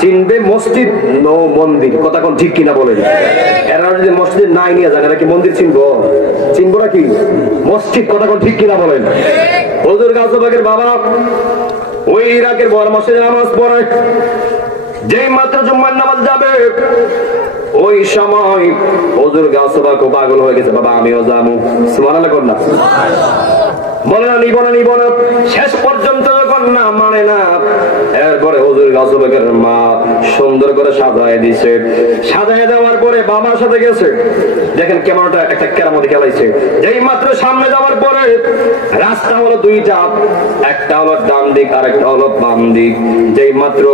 চিনবে মসজিদ নো মন্দির। কথা কোন ঠিক কিনা বলেন? এরা যদি মসজিদ নাই নিয়ে যান, এরা কি মন্দির চিনবো নাকি মসজিদ? কথা কোন ঠিক কিনা বলেন? হুজুর গাউসে পাকের বাবা ওই ইরাকের বড় মসজিদে নামাজ পড়ে, যেই মাত্র জুম্মার নামাজ যাবে, ওই সময় হুজুর গাউসে পাক পাগল হয়ে গেছে, বাবা আমিও যাবো। সুবহানাল্লাহ করনা বলে না, নিব না। শেষ পর্যন্ত যখন না মানে না, এরপরে হুজুর গাউসে পাকের মা সুন্দর করে সাজায় দিছে। সাজায় দেওয়ার পরে বাবার সাথে গেছে, দেখেন কেমন একটা কেরামতি খেলাইছে। যেই মাত্র সামনে যাওয়ার পরে রাস্তা হলো 2টা, একটা হলো ডান দিক আর একটা হলো বাম দিক। যেই মাত্র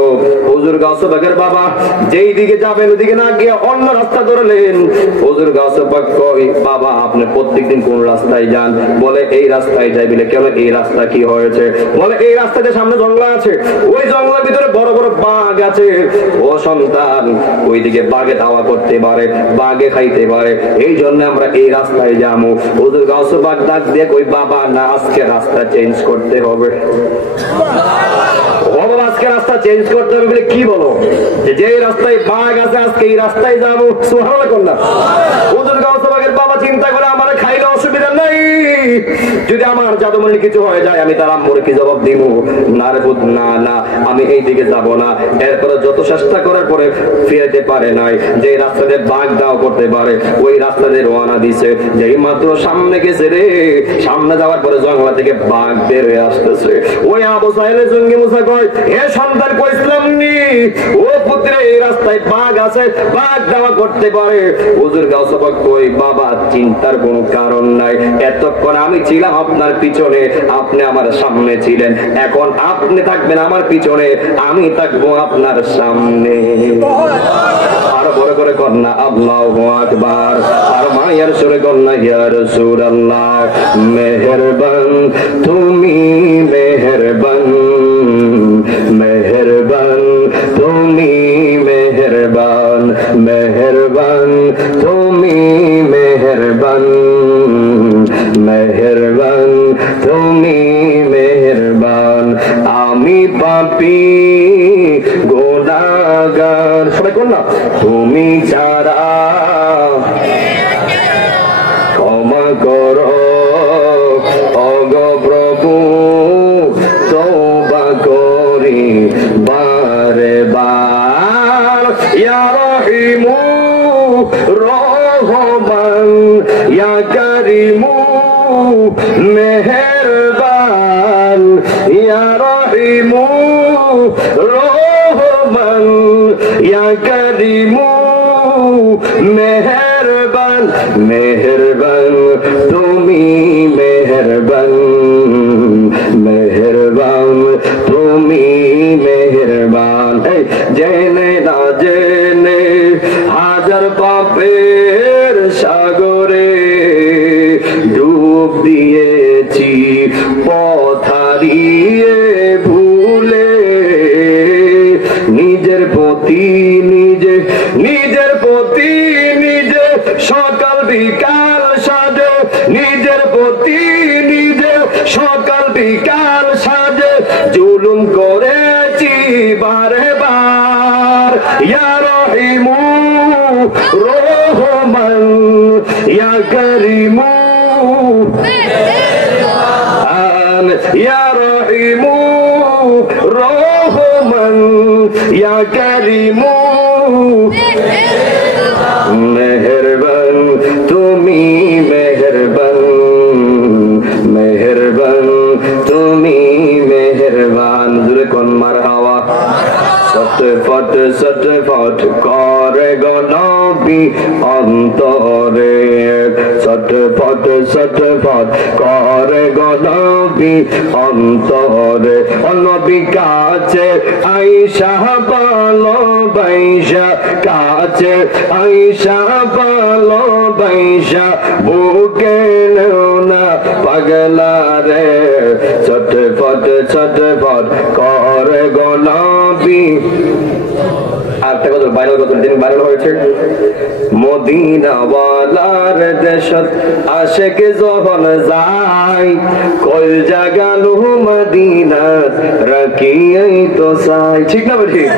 হুজুর গাউসে পাকের বাবা যেই দিকে যাবেন ওদিকে না গিয়ে অন্য রাস্তা ধরলেন। হুজুর গাউসে পাক কই, বাবা আপনি প্রত্যেকদিন কোন রাস্তায় যান? বলে এই রাস্তায় যাই। বলে কেন? এই রাস্তা কি হয়েছে? বলে এই রাস্তাতে সামনে জঙ্গল আছে, ওই জঙ্গলের ভিতরে বড় বড় বাঘ আছে। ও সন্তান, ওইদিকে বাঘে ধাওয়া করতে পারে, বাঘে খাইতে পারে, এই জন্য আমরা এই রাস্তায় যাবো। হুজুর গাউসে পাক ডাক দিয়ে কই, বাবা না, আজকে রাস্তা চেঞ্জ করতে হবে। আজকে রাস্তা চেঞ্জ করতে হবে বলে কি বলো? যে রাস্তায় বাঘ আছে আজকে এই রাস্তায় যাবো। সুবহানাল্লাহ করলাম। হুজুর গাউসে পাকের বাবা চিন্তা করে, আমার খাইলে অসুবিধা নাই, যদি আমার জাদুমণি কিছু হয়ে যায় আমি তার আম্মুর কি জবাব দিব? না রে পুত, না আমি এই দিকে যাব না। এরপরে যত চেষ্টা করার পরে ফিরতে পারে নাই, যে রাস্তাতে বাঘ দাও করতে পারে ওই রাস্তাতে রওনা দিছে। যেই মাত্র সামনে গেছে রে, সামনে যাওয়ার পরে জঙ্গল থেকে বাঘ বের হয়ে আসতেছে। ওই আবু সাহেলের জঙ্গি মুসা কয়, এ সন্তান কইছিলাম নি ও পুত্রে এই রাস্তায় বাঘ আছে, বাঘ দাওয়া করতে পারে। হুজুর গাউসে পাক কই, বাবা চিন্তার কোনো কারণ নাই, এতক্ষণ আমি ছিলাম আপনার পিছনে, আপনি আমার সামনে ছিলেন, এখন আপনি থাকবেন আমার পিছনে, আমি থাকবো আপনার সামনে। আর বড় করে কন্যা আল্লাহু আকবার, আর মায়ের সুরে কন্যা ইয়া রাসূলুল্লাহ। মেহেরবান তুমি, মেহেরবান, মেহেরবান তুমি, মেহেরবান, মেহেরবান তুমি, মেহেরবান, মেহেরবান তুমি, মেহেরবান। আমি পাপী গুনাহগার, সবাই কোন না, তুমি ছাড়া ক্ষমা করো ওগো প্রভু, তওবা করি বারে বার। ইয়া রহিমু রহমান, ইয়া কারিমু মেহেরবান, ইয়া রহিমু রহমান, ইয়া কারিমু মেহেরবান। মেহেরবান তুমি, মেহেরবান, মেহেরবান তুমি, মেহেরবান। জেনে না জেনে হাজার পাপের সাগরে ডুব দিয়েছি, পথ হারিয়ে ভুলে, নিজের প্রতি নিজে, নিজের প্রতি নিজে সকাল বিকাল সাজে, নিজের প্রতি নিজে বিকাল সাজে জুলুম করেছি বারে বার ইয়া রহিমু রহমান ইয়া করিমু ইয়া রহিমু রহমান ইয়া করিমু মেহেরবান তুমি মেহেরবান মেহেরবান তুমি মেহেরবান জুরে কোন মারহাবা সটফট করে গো নবী অন্তরে সটফট করে গো নবী অন্তরে ও নবী কাছে আয়েশা ভালোবাসা কাছে আয়েশা ভালোবাসা বুকে নেও না পাগলা রে সটফট করে গো নবী আরেকটা কথা ভাইরাল কথা যিনি ভাইরাল হয়েছে মদিনাওয়ালার দেশত আশেক যখন যায় কল জাগালু মদিনাত রাখিয়াই তো চাই ঠিক না ঠিক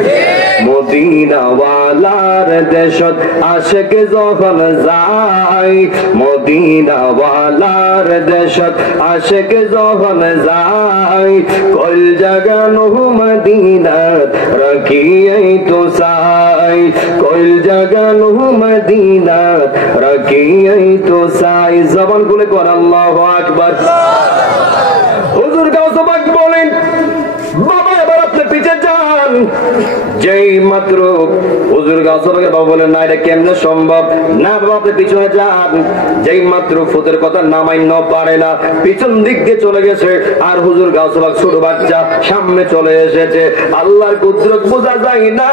মদিনাওয়ালার দেশত আশেক যখন যায় মদিনাওয়ালার দেশত আশেক যখন যায় কল জাগালু মদিনাত রাখিয়াই তো চাই কল জাগালু মদিনাত রাখিয়াই তো চাই জবান খুলে কর আল্লাহু আকবার হুজুর গাউস পাক বলেন বাবা এবার আপনি পিছে যান যেই মাত্র হুজুর গাউস পাকের বাবা বলেন না এটা কেমনে সম্ভব না বাবা আপনি পিছনে যান যেই মাত্র ফুতের কথা না মান্য পারে না পিছন দিক দিয়ে চলে গেছে আর হুজুর গাউস পাক ছোট বাচ্চা সামনে চলে এসেছে আল্লাহর কুদরত বোঝা যায় না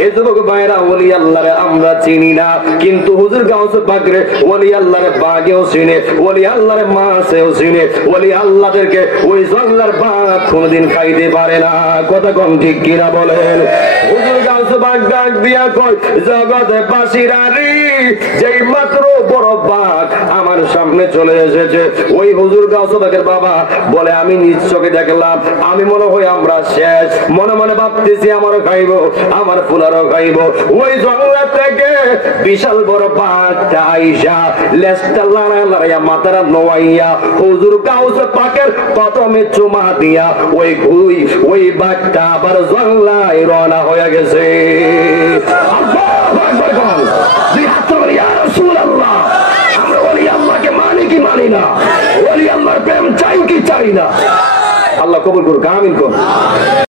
এ যুবক ভাইরা ওলি আল্লাহরে আমরা চিনি না কিন্তু হুজুর গাউস পাকরে ওলি আল্লাহরে বাগেও চিনে ওলি আল্লাহরে মাছেও চিনে ওলি আল্লাহদেরকে ওই জঙ্গলার ভাত কোনদিন খাইতে পারে না কথা কোন ঠিক কিনা বলেন হুজুর গাউস পাক ডাক দিয়া কয় জগতে বাসিরারি যেই মাত্র বড় বাঘ আমার সামনে চলে এসেছে ওই হুজুর গাউস পাকের বাবা বলে আমি নিজ চোখে দেখলাম আমি মনে হয় আমরা শেষ মনে মনে ভাবতেছি আমারও খাইবো আমার ফুলারও খাইবো ওই জঙ্গলা থেকে বিশাল বড় বাঘটা আইসা লেজটা লড়াইয়া মাথাটা নোয়াইয়া হুজুর গাউস পাকের প্রথমে চুমা দিয়া ওই বাঘটা আবার জঙ্গলায় রওনা হয়ে গেছে আল্লাহু আকবার বল দুই হাত তুলে ইয়া রাসূলুল্লাহ আমরা ওলি আল্লাহকে মানি কি মানি না ওলি আল্লাহর প্রেম চাই কি চাই না আল্লাহ কবুল করুক আমিন করুন